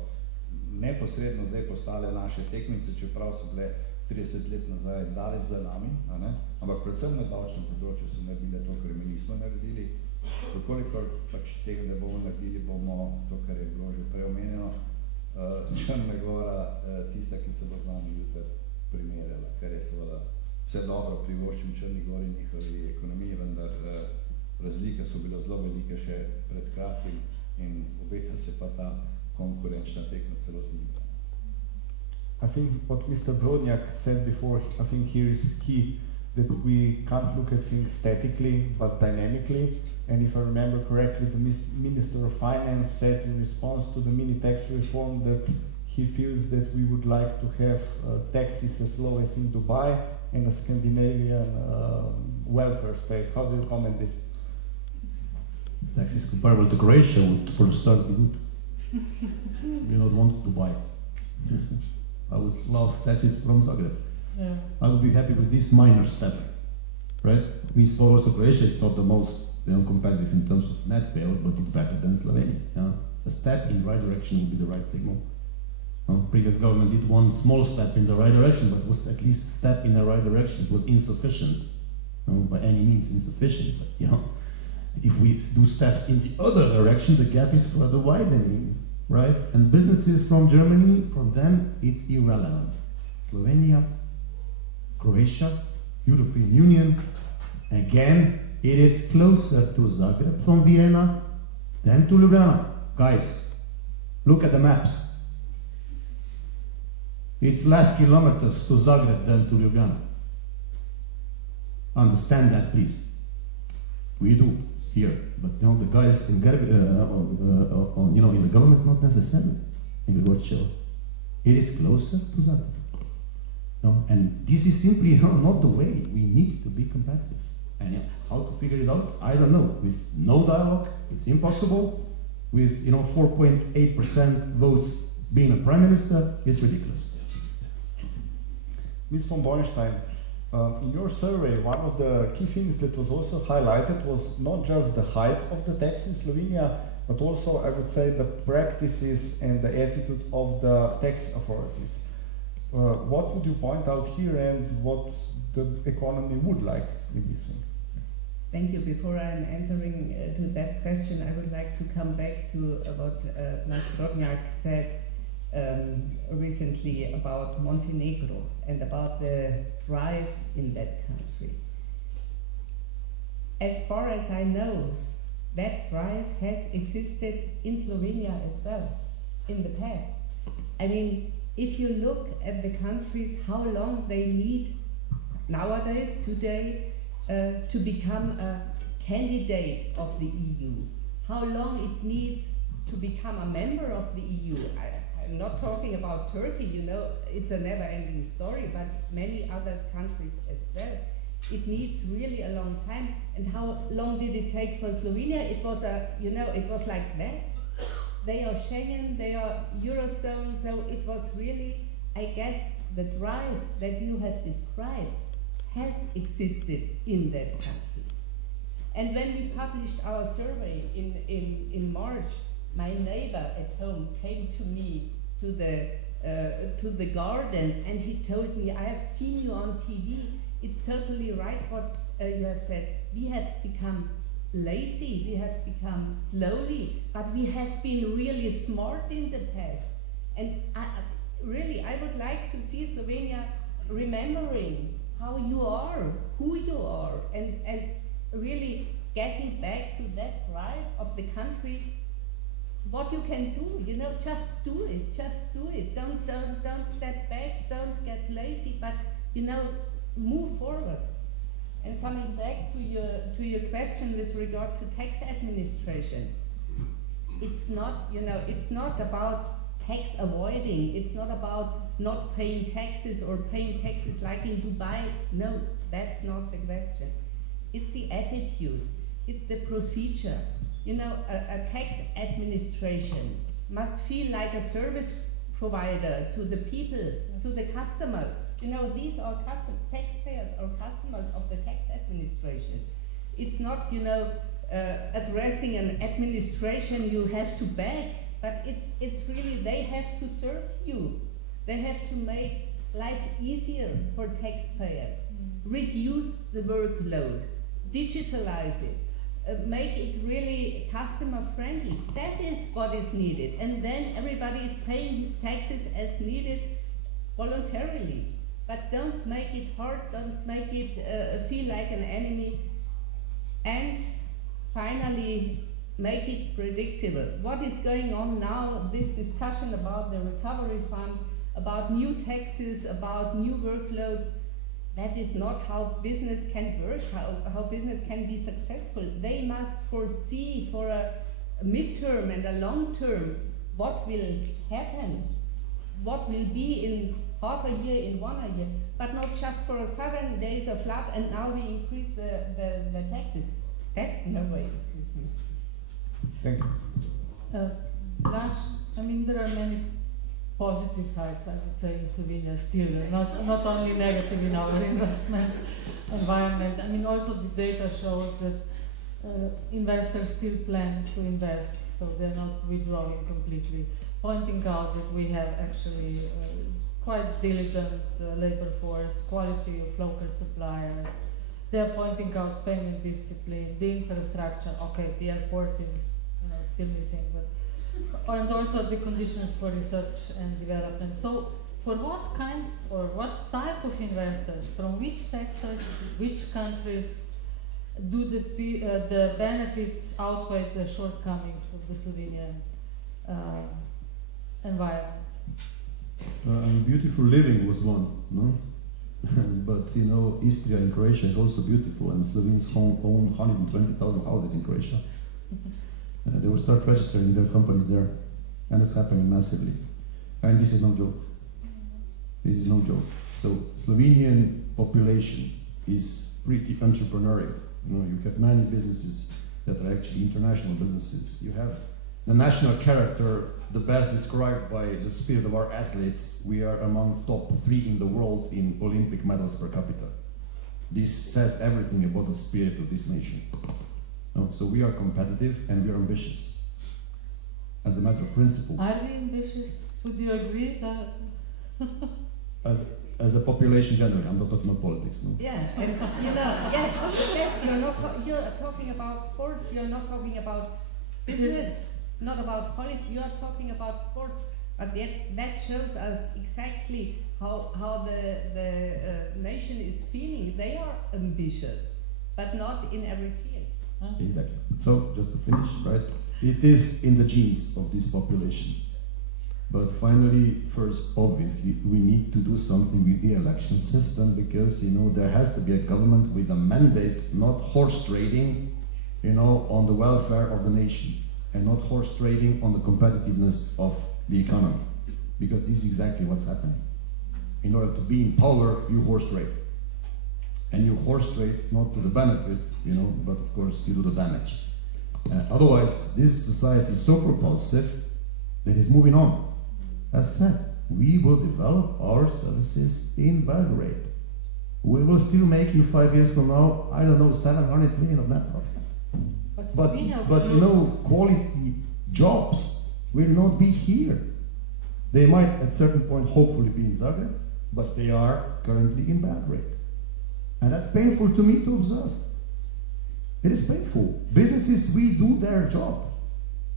neposredno zdaj postale naše tekmice, čeprav so bile 30 let nazaj daleč za nami, ampak predvsem na davčnem področju so naredile to, kar mi nismo naredili. Vkolikor pač tega ne bomo naredili, bomo to, kar je bilo že prej omenjeno, Črna Gora tista, ki se bo z nami jutri primerjala, kar je seveda vse dobro privoščim Črni Gori in njihovi ekonomiji, vendar razlike so bile zelo velike še pred kratkim in obeta se pa ta konkurenčna tekma celotni. I think what Mr. Brodnjak said before, I think here is key that we can't look at things statically but dynamically. And if I remember correctly, the Minister of Finance said in response to the mini tax reform that he feels that we would like to have taxes as low as in Dubai and a Scandinavian welfare state. How do you comment this? Taxes comparable to Croatia would for the start be good. We don't want Dubai. I would love taxes from Zagreb. Yeah. I would be happy with this minor step, right? We saw also Croatia is not the most competitive in terms of net payout, but it's better than Slovenia. A step in the right direction would be the right signal. Previous government did one small step in the right direction, but it was at least a step in the right direction. It was insufficient, by any means insufficient. But if we do steps in the other direction, the gap is further widening, right? And businesses from Germany, for them, it's irrelevant. Slovenia, Croatia, European Union, again, it is closer to Zagreb from Vienna than to Ljubljana. Guys, look at the maps. It's less kilometers to Zagreb than to Ljubljana. Understand that, please. We do here, but the guys in in the government, not necessarily. In the Gordschel, it is closer to Zagreb. And this is simply not the way. We need to be competitive. And how to figure it out? I don't know. With no dialogue, it's impossible. With 4.8% votes being a prime minister, it's ridiculous. Ms. von Bohnstein, in your survey, one of the key things that was also highlighted was not just the height of the tax in Slovenia, but also, I would say, the practices and the attitude of the tax authorities. What would you point out here and what the economy would like in this thing? Thank you. Before I'm answering to that question, I would like to come back to what Blaž Brodnjak said recently about Montenegro and about the drive in that country. As far as I know, that drive has existed in Slovenia as well in the past. I mean, if you look at the countries, how long they need nowadays, today, to become a candidate of the EU, how long it needs to become a member of the EU. I'm not talking about Turkey, it's a never-ending story, but many other countries as well. It needs really a long time. And how long did it take for Slovenia? It was it was like that. They are Schengen, they are Eurozone, so it was really, I guess, the drive that you have described has existed in that country. And when we published our survey in March, my neighbor at home came to me to the garden and he told me, I have seen you on TV. It's totally right what you have said. We have become lazy, we have become slowly, but we have been really smart in the past. And I would like to see Slovenia remembering how you are, who you are, and really getting back to that drive of the country. What you can do, just do it. Don't step back, don't get lazy, but move forward. And coming back to your question with regard to tax administration, it's not, you know, it's not about tax avoiding, it's not about not paying taxes or paying taxes like in Dubai. No, that's not the question. It's the attitude, it's the procedure. You know, a tax administration must feel like a service provider to the people, to the customers. You know, these are taxpayers or customers of the tax administration. It's not, you know, addressing an administration you have to beg, but it's really they have to serve you. They have to make life easier for taxpayers, reduce the workload, digitalize it, make it really customer friendly. That is what is needed. And then everybody is paying his taxes as needed voluntarily. But don't make it hard, don't make it feel like an enemy. And finally, make it predictable. What is going on now, this discussion about the recovery fund, about new taxes, about new workloads, that is not how business can work, how business can be successful. They must foresee for a midterm and a long term what will happen, what will be in half a year, in 1 year, but not just for a sudden there is a flood and now we increase the taxes. That's no way, excuse me. Thank you. Blaž, I mean, there are many positive sides, I would say, in Slovenia still, not only negative in our investment environment. I mean, also the data shows that investors still plan to invest, so they're not withdrawing completely, pointing out that we have actually quite diligent labor force, quality of local suppliers. They're pointing out payment discipline, the infrastructure. Okay, the airport is still missing, but and also the conditions for research and development. So, for what kind or what type of investors, from which sectors, which countries, do the benefits outweigh the shortcomings of the Slovenian environment? Beautiful living was one, no? But you know, Istria in Croatia is also beautiful, and Slovenes own 120,000 houses in Croatia. They will start registering their companies there, and it's happening massively. And this is no joke. This is no joke. So Slovenian population is pretty entrepreneurial. You know, you have many businesses that are actually international businesses. You have the national character, the best described by the spirit of our athletes. We are among top 3 in the world in Olympic medals per capita. This says everything about the spirit of this nation. No, so we are competitive and we are ambitious. As a matter of principle. Are we ambitious? Would you agree that? As a population generally, I'm not talking about politics, no? Yeah, and you know, yes, you're talking about sports, you're not talking about business, not about politics, you are talking about sports, but that shows us exactly how the nation is feeling. They are ambitious, but not in every field. Huh? Exactly. So, just to finish, right? It is in the genes of this population. But finally, first, obviously, we need to do something with the election system because, you know, there has to be a government with a mandate, not horse trading, you know, on the welfare of the nation, and not horse trading on the competitiveness of the economy. Because this is exactly what's happening. In order to be in power, you horse trade. And you horse trade not to the benefit, you know, but of course you do the damage. Otherwise, this society is so propulsive that it's moving on. As said, we will develop our services in Belgrade. We will still make in 5 years from now, I don't know, 700 million of net profit. But you know, quality jobs will not be here. They might at certain point hopefully be in Zagreb, but they are currently in Belgrade. And that's painful to me to observe. It is painful. Businesses will do their job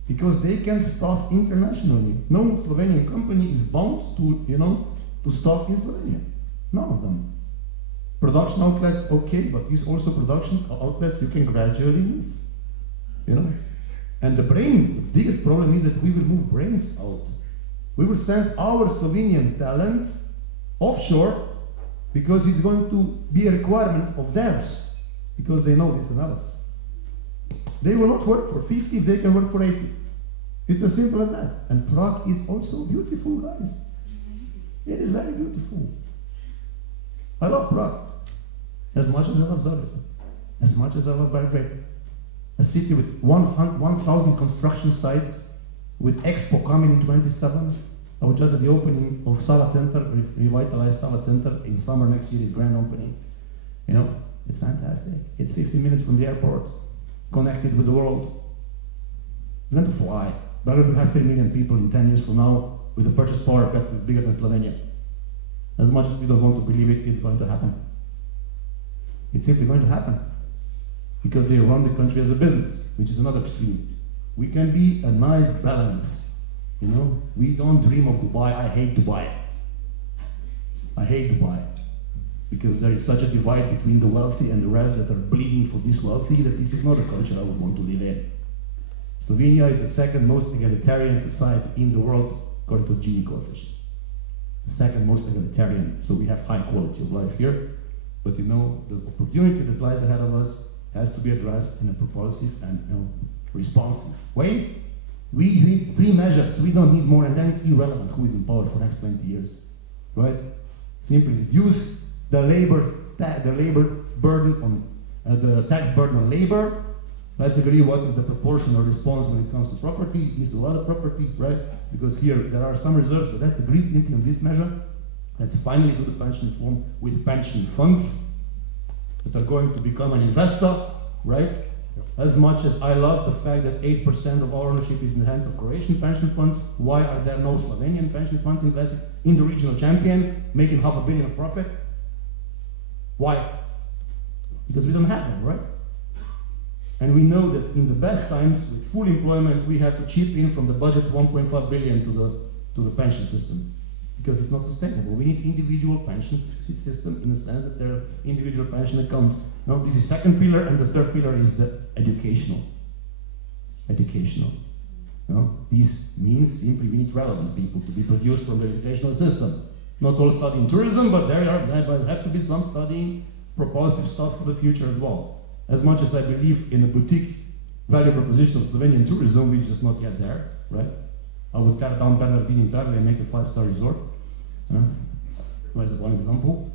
because they can staff internationally. No Slovenian company is bound to, you know, to staff in Slovenia. None of them. Production outlets, okay, but these also production outlets you can gradually move. You know? And the biggest problem is that we will move brains out. We will send our Slovenian talent offshore because it's going to be a requirement of theirs, because they know this analysis. They will not work for 50 if they can work for 80. It's as simple as that. And Prague is also beautiful, guys. It is very beautiful. I love Prague as much as I love Zagreb, as much as I love Belgrade. A city with 1,000 construction sites, with Expo coming in 27. I was just at the opening of Sala Center, revitalized Sala Center in summer next year, is grand opening. You know, it's fantastic. It's 15 minutes from the airport, connected with the world. It's going to fly. Belgrade will have 3 million people in 10 years from now, with a purchase power bigger than Slovenia. As much as we don't want to believe it, it's going to happen. It's simply going to happen. Because they run the country as a business, which is another extreme. We can be a nice balance, you know. We don't dream of Dubai. I hate Dubai. I hate Dubai. Because there is such a divide between the wealthy and the rest that are bleeding for this wealthy that this is not a culture I would want to live in. Slovenia is the second most egalitarian society in the world according to Gini coefficient. The second most egalitarian, so we have high quality of life here. But you know, the opportunity that lies ahead of us has to be addressed in a propulsive and responsive way. We need 3 measures, we don't need more, and then it's irrelevant who is in power for the next 20 years, right? Simply reduce the labor burden on, the tax burden on labor. Let's agree what is the proportional response when it comes to property. It's a lot of property, right? Because here there are some reserves, but let's agree simply on this measure. Let's finally do the pension reform with pension funds that are going to become an investor, right? As much as I love the fact that 8% of our ownership is in the hands of Croatian pension funds, why are there no Slovenian pension funds invested in the regional champion, making $500 million of profit? Why? Because we don't have them, right? And we know that in the best times, with full employment, we have to chip in from the budget 1.5 billion to the pension system. Because it's not sustainable. We need individual pension system in the sense that there are individual pension accounts. Now, this is second pillar, and the third pillar is the educational. Educational. You know, this means simply we need relevant people to be produced from the educational system. Not all studying tourism, but there have to be some studying propulsive stuff for the future as well. As much as I believe in a boutique value proposition of Slovenian tourism, we're just not yet there, right? I would tear down Bernardini entirely and make a 5-star resort. As one example.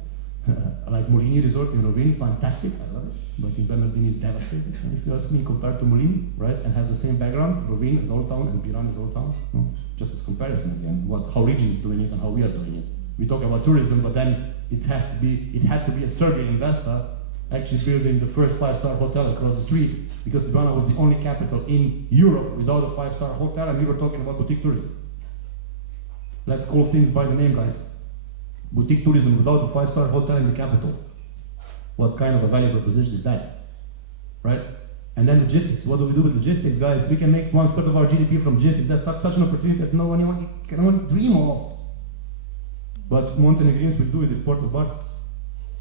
I like Molini Resort in Rovinj, fantastic, I love it. But in Bernardini is devastated, if you ask me, compared to Molini, right? And has the same background. Rovinj is old town and Piran is old town. No? Just as comparison again, how region is doing it and how we are doing it. We talk about tourism, but then it had to be a Serbian investor actually building the first 5-star hotel across the street, because Tirana was the only capital in Europe without a 5-star hotel, and we were talking about boutique tourism. Let's call things by the name, guys. Boutique tourism without a 5-star hotel in the capital. What kind of a value proposition is that? Right? And then logistics. What do we do with logistics, guys? We can make 1/3 of our GDP from logistics. That's such an opportunity that no one can only dream of. But Montenegrins will do it at Port of Bar.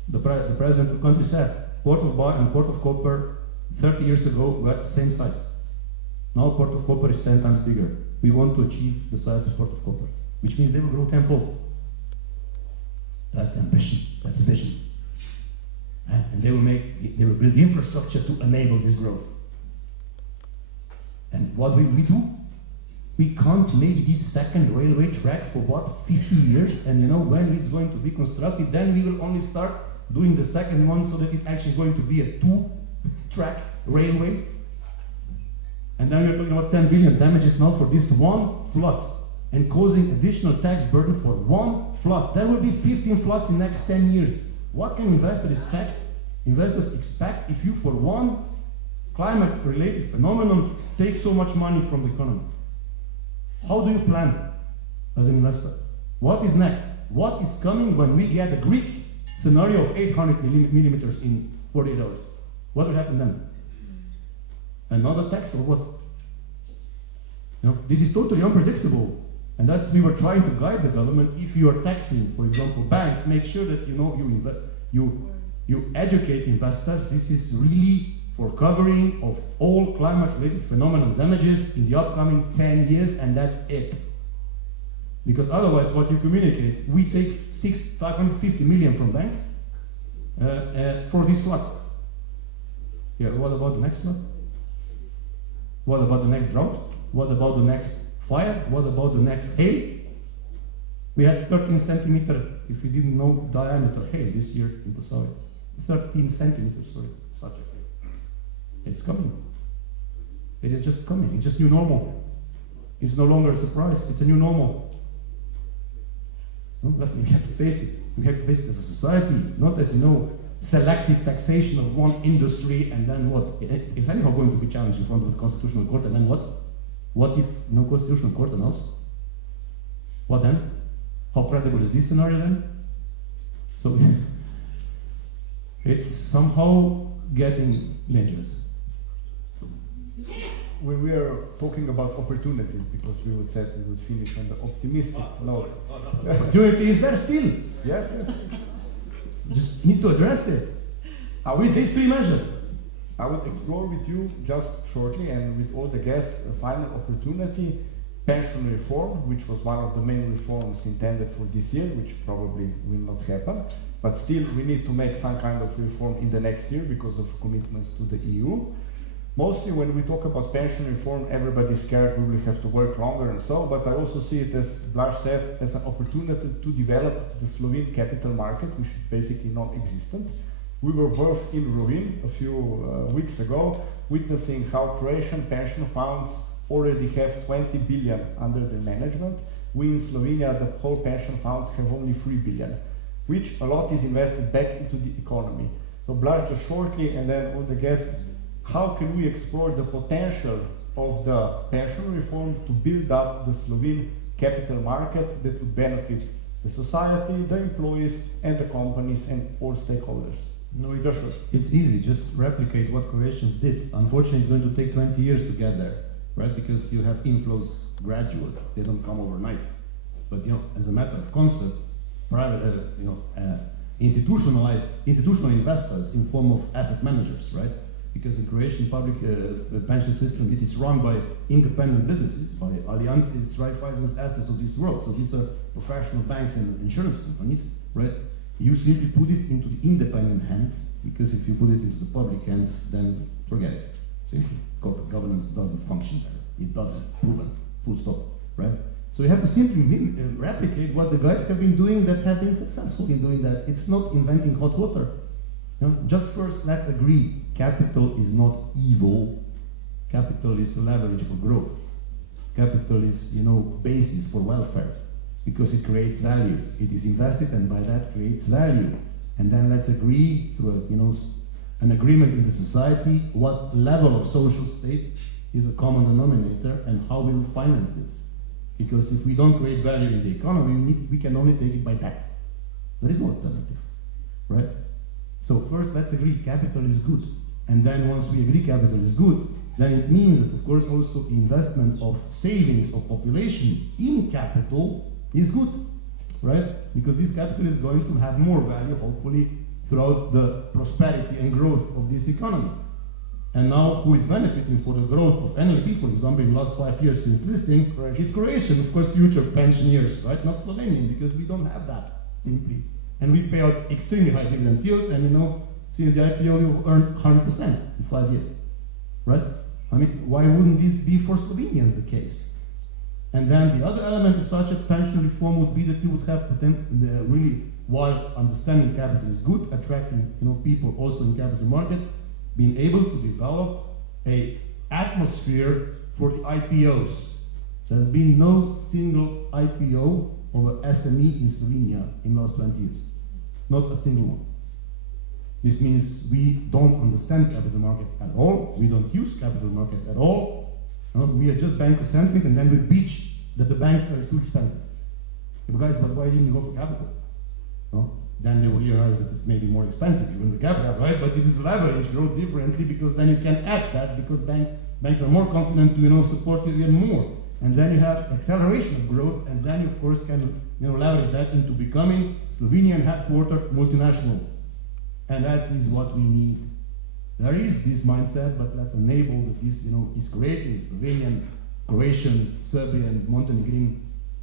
The president of the country said, Port of Bar and Port of Koper 30 years ago were the same size. Now Port of Koper is 10 times bigger. We want to achieve the size of Port of Koper, which means they will grow 10-fold. That's ambition, that's vision. And they will build the infrastructure to enable this growth. And what will we do? We can't make this second railway track for what, 50 years? And you know, when it's going to be constructed, then we will only start doing the second one so that it's actually going to be a 2-track railway. And then we're talking about 10 billion damages now for this one flood, and causing additional tax burden for one flood. There will be 15 floods in the next 10 years. What can investors expect? Investors expect if you, for one climate-related phenomenon, take so much money from the economy. How do you plan as an investor? What is next? What is coming when we get a Greek scenario of 800 millimeters in 48 hours? What will happen then? Another tax or what? You know, this is totally unpredictable. And that's, we were trying to guide the government. If you are taxing, for example, banks, make sure that you educate investors. This is really for covering of all climate-related phenomenon damages in the upcoming 10 years, and that's it. Because otherwise, what you communicate, we take 550 million from banks for this flood. Yeah, what about the next flood? What about the next drought? What about the next fire? What about the next hail? We had 13 centimeter, if you didn't know, diameter hail this year in Poslovni. 13 centimeters, sorry, such a hail. It's coming. It is just coming. It's just new normal. It's no longer a surprise. It's a new normal. No, we have to face it. We have to face it as a society, not as, selective taxation of one industry, and then what? It's anyhow going to be challenged in front of the Constitutional Court, and then what? What if no Constitutional Court announce? What then? How credible is this scenario then? So it's somehow getting dangerous. When we are talking about opportunities, because we would say we would finish on the optimistic note. Opportunity is there still. Yes. Just need to address it. With these three measures. I would explore with you just shortly and with all the guests a final opportunity, pension reform, which was one of the main reforms intended for this year, which probably will not happen. But still, we need to make some kind of reform in the next year because of commitments to the EU. Mostly when we talk about pension reform, everybody's scared we will have to work longer and so, but I also see it, as Blaž said, as an opportunity to develop the Slovene capital market, which is basically non-existent. We were both in ruin a few weeks ago, witnessing how Croatian pension funds already have 20 billion under their management. We in Slovenia, the whole pension funds have only 3 billion, which a lot is invested back into the economy. So Blaž, just shortly, and then all the guests, how can we explore the potential of the pension reform to build up the Slovene capital market that would benefit the society, the employees, and the companies, and all stakeholders? No, it's easy. Just replicate what Croatians did. Unfortunately, it's going to take 20 years to get there, right? Because you have inflows gradual; they don't come overnight. But as a matter of concept, private, institutional investors in form of asset managers, right? Because the Croatian public pension system, it is run by independent businesses, by alliances, Raiffeisen's, Estes of this world. So these are professional banks and insurance companies, right? You simply put this into the independent hands, because if you put it into the public hands, then forget it. See? Corporate governance doesn't function there. It doesn't. Proven. Full stop. Right? So you have to simply replicate what the guys have been doing that have been successful in doing that. It's not inventing hot water. Just first, let's agree, capital is not evil. Capital is a leverage for growth. Capital is, basis for welfare, because it creates value. It is invested, and by that creates value. And then let's agree through an agreement in the society what level of social state is a common denominator and how we will finance this. Because if we don't create value in the economy, we can only take it by that. There is no alternative, right? So first, let's agree capital is good. And then once we agree capital is good, then it means that, of course, also investment of savings of population in capital is good, right? Because this capital is going to have more value, hopefully, throughout the prosperity and growth of this economy. And now, who is benefiting for the growth of NLB, for example, in the last 5 years since listing, is Croatian, of course, future pensioners, right? Not Slovenian, because we don't have that, simply. And we pay out extremely high dividend yield, and since the IPO, we've earned 100% in 5 years, right? I mean, why wouldn't this be for Slovenians the case? And then the other element of such a pension reform would be that you would have really, while understanding capital is good, attracting people also in capital market, being able to develop a atmosphere for the IPOs. There's been no single IPO of an SME in Slovenia in the last 20 years. Not a single one. This means we don't understand capital markets at all. We don't use capital markets at all. We are just bank-centric, and then we bitch that the banks are too expensive. Guys, but why didn't you go for capital? Then they will realize that it's maybe more expensive even the capital, right? But it is leverage grows differently, because then you can add that, because banks are more confident to support you even more. And then you have acceleration of growth, and then you of course can leverage that into becoming Slovenian headquartered multinational. And that is what we need. There is this mindset, but let's enable that this is creating Slovenian, Croatian, Serbian, Montenegrin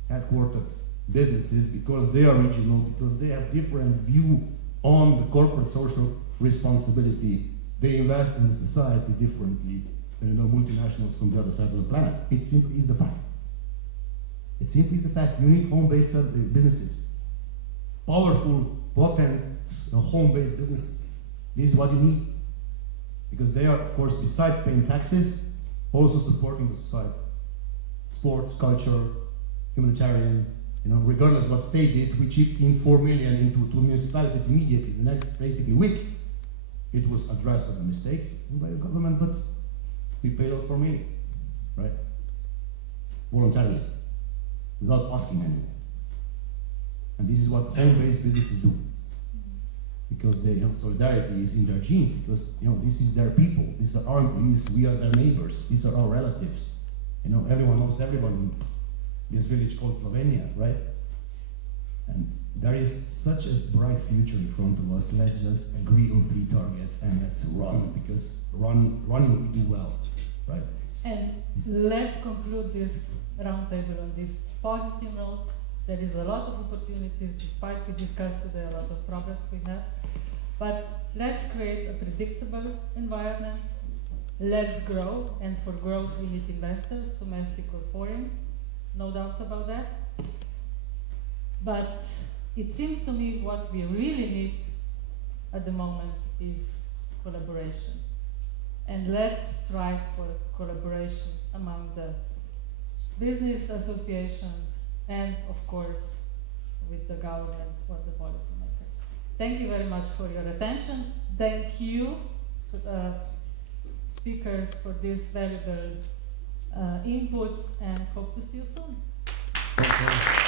headquartered businesses, because they are regional, because they have different view on the corporate social responsibility. They invest in the society differently. multinationals from the other side of the planet. It simply is the fact. It simply is the fact. You need home-based businesses. Powerful, potent, home-based business. This is what you need. Because they are, of course, besides paying taxes, also supporting the society. Sports, culture, humanitarian, regardless of what state did, we chipped in 4 million into 2 municipalities immediately. The next, basically, week, it was addressed as a mistake by the government, but we paid out 4 million, right? Voluntarily, without asking anyone. And this is what home-based businesses do. Because they, solidarity is in their genes, because this is their people, these are our employees, we are their neighbors, these are our relatives. Everyone knows everyone in this village called Slovenia, right? And there is such a bright future in front of us. Let's just agree on 3 targets and let's run, because running we do well, right? And let's conclude this roundtable on this positive note. There is a lot of opportunities, despite we discussed today a lot of problems we have. But let's create a predictable environment. Let's grow, and for growth we need investors, domestic or foreign, no doubt about that. But it seems to me what we really need at the moment is collaboration. And let's strive for collaboration among the business associations and, of course, with the government or the policymakers. Thank you very much for your attention. Thank you to the speakers for these valuable inputs, and hope to see you soon. Thank you.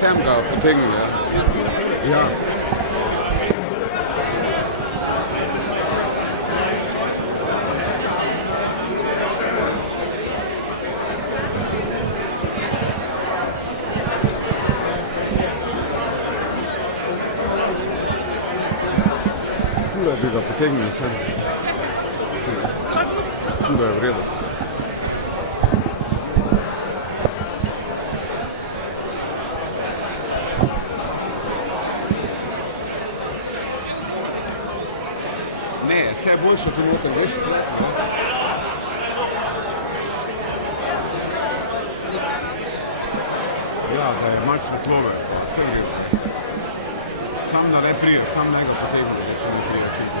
Sem ga potegnil, ja. Tule bi ga potegnil sem. Tule je v redu. Vse je boljše tu noter, veš, svetlo. Ja, da je malo svetlove, vse gre. Sam da ne prije, sam ne ga potegne, če ne prije čiti.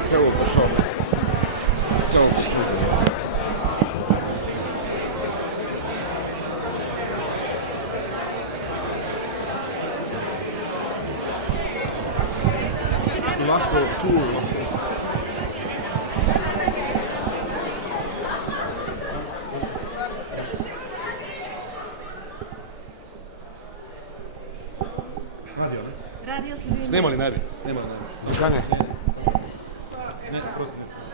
Vse bo prišel. Vse bo prišel. Lahko tu, lahko. Radio, ne? Radio Slovenija. Snemali ne bi. Zakaj ne? Ne, prosim, ne.